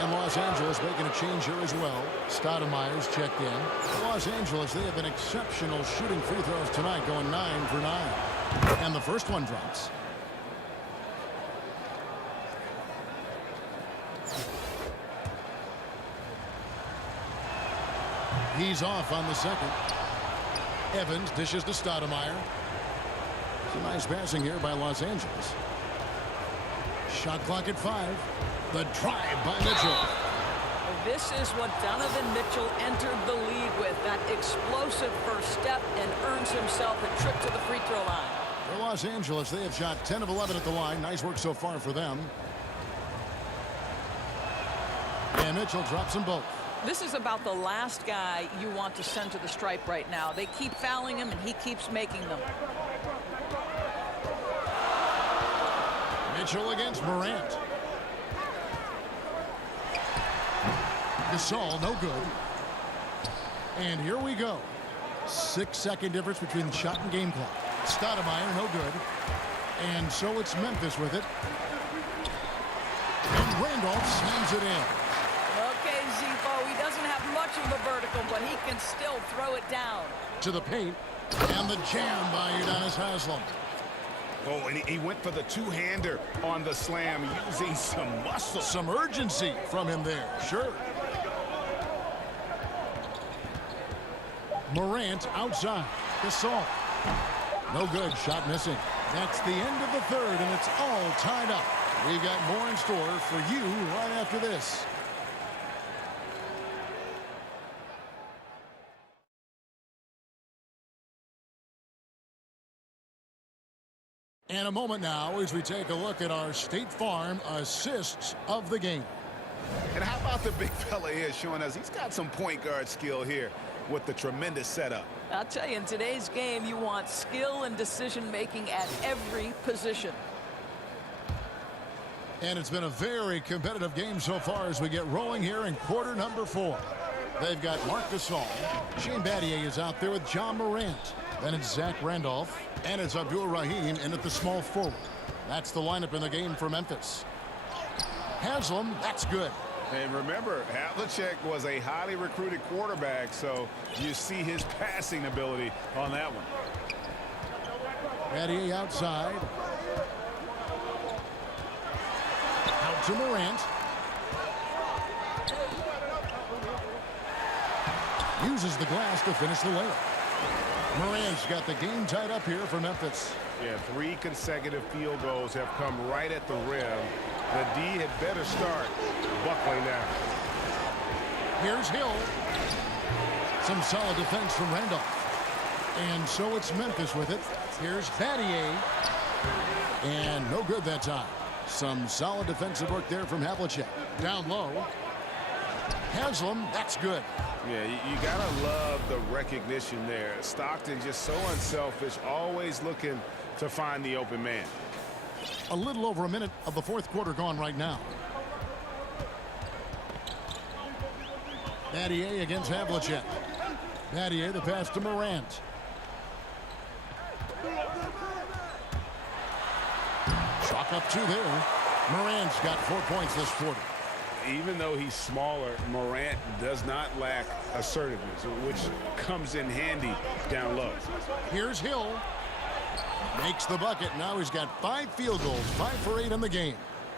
And Los Angeles making a change here as well. Stoudemire's checked in. Los Angeles, they have been exceptional shooting free throws tonight, going 9 for 9. And the first one drops. He's off on the second. Evans dishes to Stoudemire. It's a nice passing here by Los Angeles. Shot clock at 5. The drive by Mitchell. This is what Donovan Mitchell entered the league with, that explosive first step, and earns himself a trip to the free throw line. For Los Angeles, they have shot 10 of 11 at the line. Nice work so far for them. And Mitchell drops them both. This is about the last guy you want to send to the stripe right now. They keep fouling him, and he keeps making them. Mitchell against Morant. Gasol, no good. And here we go. 6-second difference between the shot and game clock. Stoudemire, no good. And so it's Memphis with it. And Randolph slams it in. Okay, Zifo, he doesn't have much of the vertical, but he can still throw it down. To the paint. And the jam by Udonis Haslem. Oh, and he went for the two-hander on the slam, using some muscle. Some urgency from him there, sure. Morant outside. Gasol. No good. Shot missing. That's the end of the third, and it's all tied up. We've got more in store for you right after this. And a moment now as we take a look at our State Farm assists of the game. And how about the big fella here showing us he's got some point guard skill here with the tremendous setup. I'll tell you, in today's game, you want skill and decision-making at every position. And it's been a very competitive game so far as we get rolling here in quarter number 4. They've got Marc Gasol. Shane Battier is out there with Ja Morant. Then it's Zach Randolph. And it's Abdul Rahim in at the small forward. That's the lineup in the game for Memphis. Haslem, that's good. And remember, Havlicek was a highly recruited quarterback, so you see his passing ability on that one. Battier outside. Out to Morant. Uses the glass to finish the layup. Morant's got the game tied up here for Memphis. Yeah, 3 consecutive field goals have come right at the rim. The D had better start buckling down. Here's Hill. Some solid defense from Randolph. And so it's Memphis with it. Here's Battier. And no good that time. Some solid defensive work there from Havlicek. Down low. Haslem, that's good. Yeah, you gotta love the recognition there. Stockton just so unselfish, always looking to find the open man. A little over a minute of the fourth quarter gone right now. Battier against Havlicek. Battier, the pass to Morant. Chalk up 2 there. Morant's got 4 points this quarter. Even though he's smaller, Morant does not lack assertiveness, which comes in handy down low. Here's Hill. Makes the bucket. Now he's got 5 field goals, 5 for 8 in the game.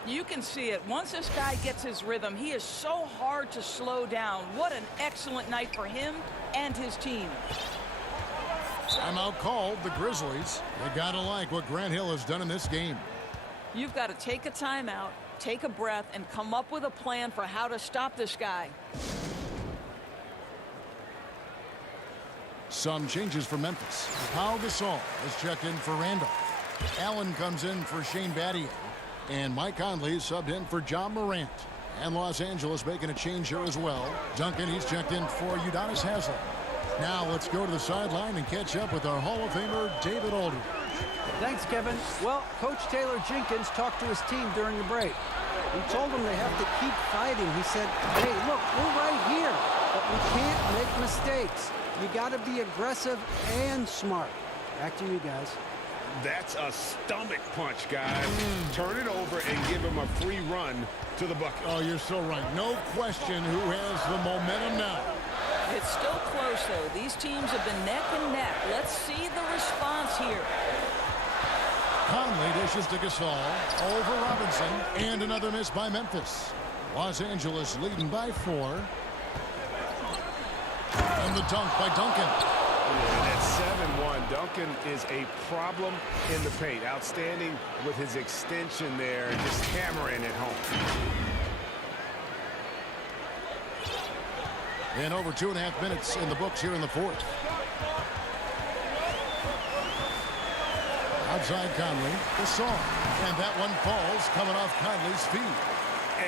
You can see it. Once this guy gets his rhythm, he is so hard to slow down. What an excellent night for him and his team. Timeout called. The Grizzlies. They gotta like what Grant Hill has done in this game. You've got to take a timeout, take a breath, and come up with a plan for how to stop this guy. Some changes for Memphis. Pau Gasol is checked in for Randolph. Allen comes in for Shane Battier. And Mike Conley subbed in for Ja Morant. And Los Angeles making a change here as well. Duncan, he's checked in for Udonis Haslem. Now let's go to the sideline and catch up with our Hall of Famer, David Aldridge. Thanks, Kevin. Well, Coach Taylor Jenkins talked to his team during the break. He told them they have to keep fighting. He said, hey, look, we're right here, but we can't make mistakes. You got to be aggressive and smart. Back to you guys. That's a stomach punch, guys. Turn it over and give him a free run to the bucket. Oh, you're so right. No question who has the momentum now. It's still close, though. These teams have been neck and neck. Let's see the response here. Conley dishes to Gasol. Over Robinson. And another miss by Memphis. Los Angeles leading by 4. And the dunk by Duncan. And at 7-1, Duncan is a problem in the paint. Outstanding with his extension there, just hammering it home. And over 2.5 minutes in the books here in the fourth. Outside Conley, Gasol. And that one falls coming off Conley's feet.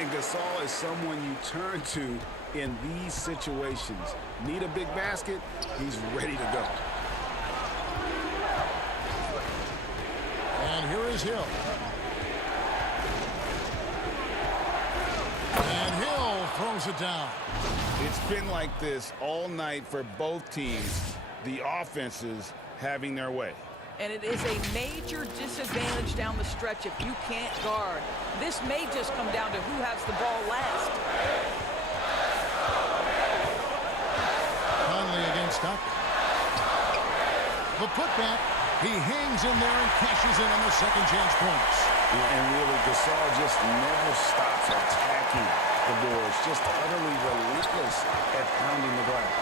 And Gasol is someone you turn to in these situations. Need a big basket, he's ready to go. And here is Hill. And Hill throws it down. It's been like this all night for both teams. The offenses having their way. And it is a major disadvantage down the stretch if you can't guard. This may just come down to who has the ball last. Conley against Duncan. The putback. He hangs in there and cashes in on the second chance points. And really, Gasol just never stops attacking the boards. Just utterly relentless at pounding the glass.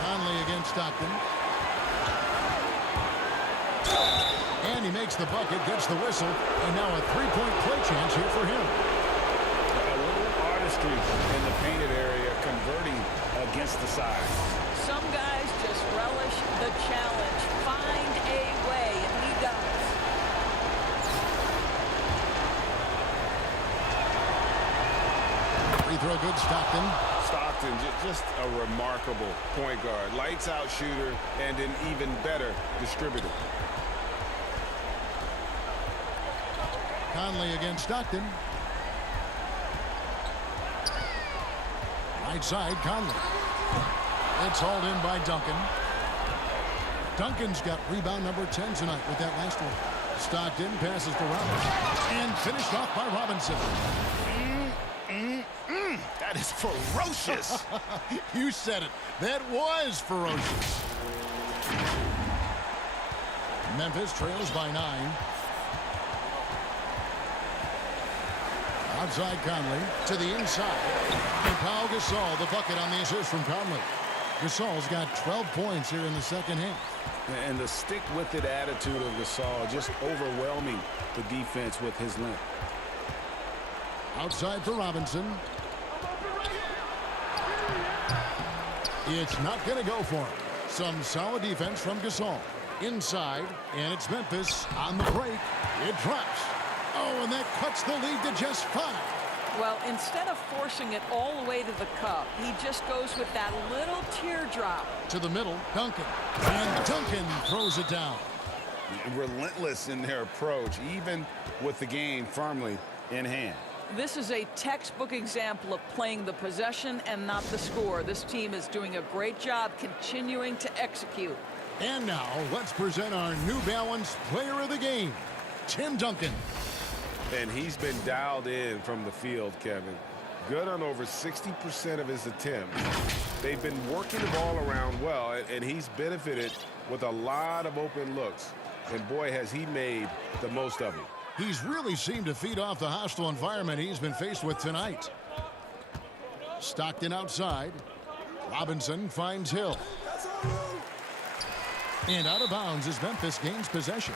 Conley against Stockton. And he makes the bucket, gets the whistle, and now a three-point play chance here for him. A little artistry in the painted area, converting against the side. Some guys just relish the challenge. Find a way, and he does. Free throw good, Stockton. Stockton, just a remarkable point guard. Lights out shooter and an even better distributor. Conley against Stockton. Right side, Conley. It's hauled in by Duncan. Duncan's got rebound number 10 tonight with that last one. Stockton passes to Robinson. And finished off by Robinson. That is ferocious. You said it. That was ferocious. Memphis trails by 9. Outside Conley to the inside. And Pau Gasol, the bucket on the assist from Conley. Gasol's got 12 points here in the second half. And the stick-with-it attitude of Gasol, just overwhelming the defense with his length. Outside for Robinson. It's not going to go for him. Some solid defense from Gasol. Inside, and it's Memphis on the break. It drops. Oh, and that cuts the lead to just 5. Well, instead of forcing it all the way to the cup, he just goes with that little teardrop. To the middle, Duncan. And Duncan throws it down. Relentless in their approach, even with the game firmly in hand. This is a textbook example of playing the possession and not the score. This team is doing a great job continuing to execute. And now, let's present our New Balance Player of the Game, Tim Duncan. And he's been dialed in from the field, Kevin. Good on over 60% of his attempts. They've been working the ball around well, and he's benefited with a lot of open looks. And boy, has he made the most of it. He's really seemed to feed off the hostile environment he's been faced with tonight. Stockton outside. Robinson finds Hill. And out of bounds as Memphis gains possession.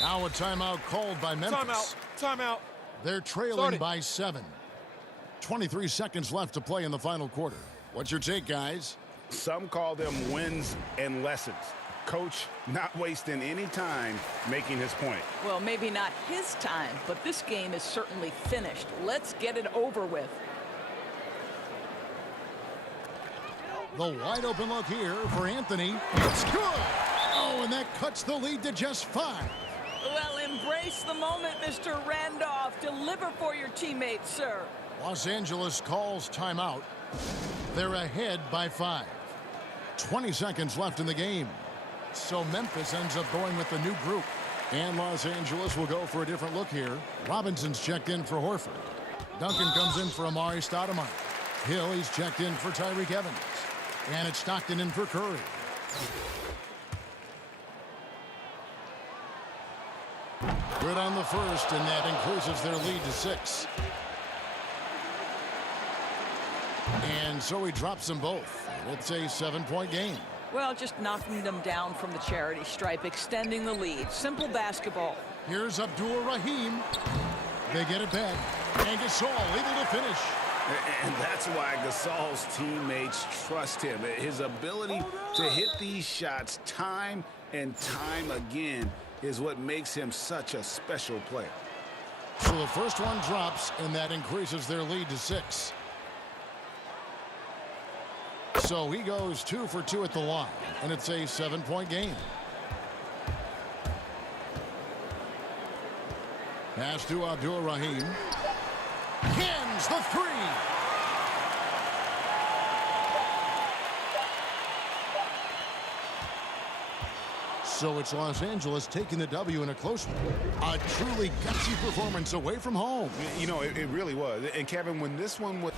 Now a timeout called by Memphis. Timeout. They're trailing by 7. 23 seconds left to play in the final quarter. What's your take, guys? Some call them wins and lessons. Coach not wasting any time making his point. Well, maybe not his time, but this game is certainly finished. Let's get it over with. The wide open look here for Anthony. It's good. Oh, and that cuts the lead to just 5. Well, embrace the moment, Mr. Randolph. Deliver for your teammates, sir. Los Angeles calls timeout. They're ahead by 5. 20 seconds left in the game. So Memphis ends up going with the new group. And Los Angeles will go for a different look here. Robinson's checked in for Horford. Duncan comes in for Amari Stoudemire. Hill, he's checked in for Tyreek Evans. And it's Stockton in for Curry. Good on the first, and that increases their lead to 6. And so he drops them both. It's a 7-point game. Well, just knocking them down from the charity stripe, extending the lead. Simple basketball. Here's Abdul-Rahim. They get it back. And Gasol able to finish. And that's why Gasol's teammates trust him. His ability to hit these shots time and time again is what makes him such a special player. So the first one drops, and that increases their lead to 6. So he goes 2 for 2 at the line, and it's a 7-point game. Pass to Abdul-Rahim. Cans the 3. So it's Los Angeles taking the W in a close one. A truly gutsy performance away from home. You know, it really was. And Kevin, when this one was...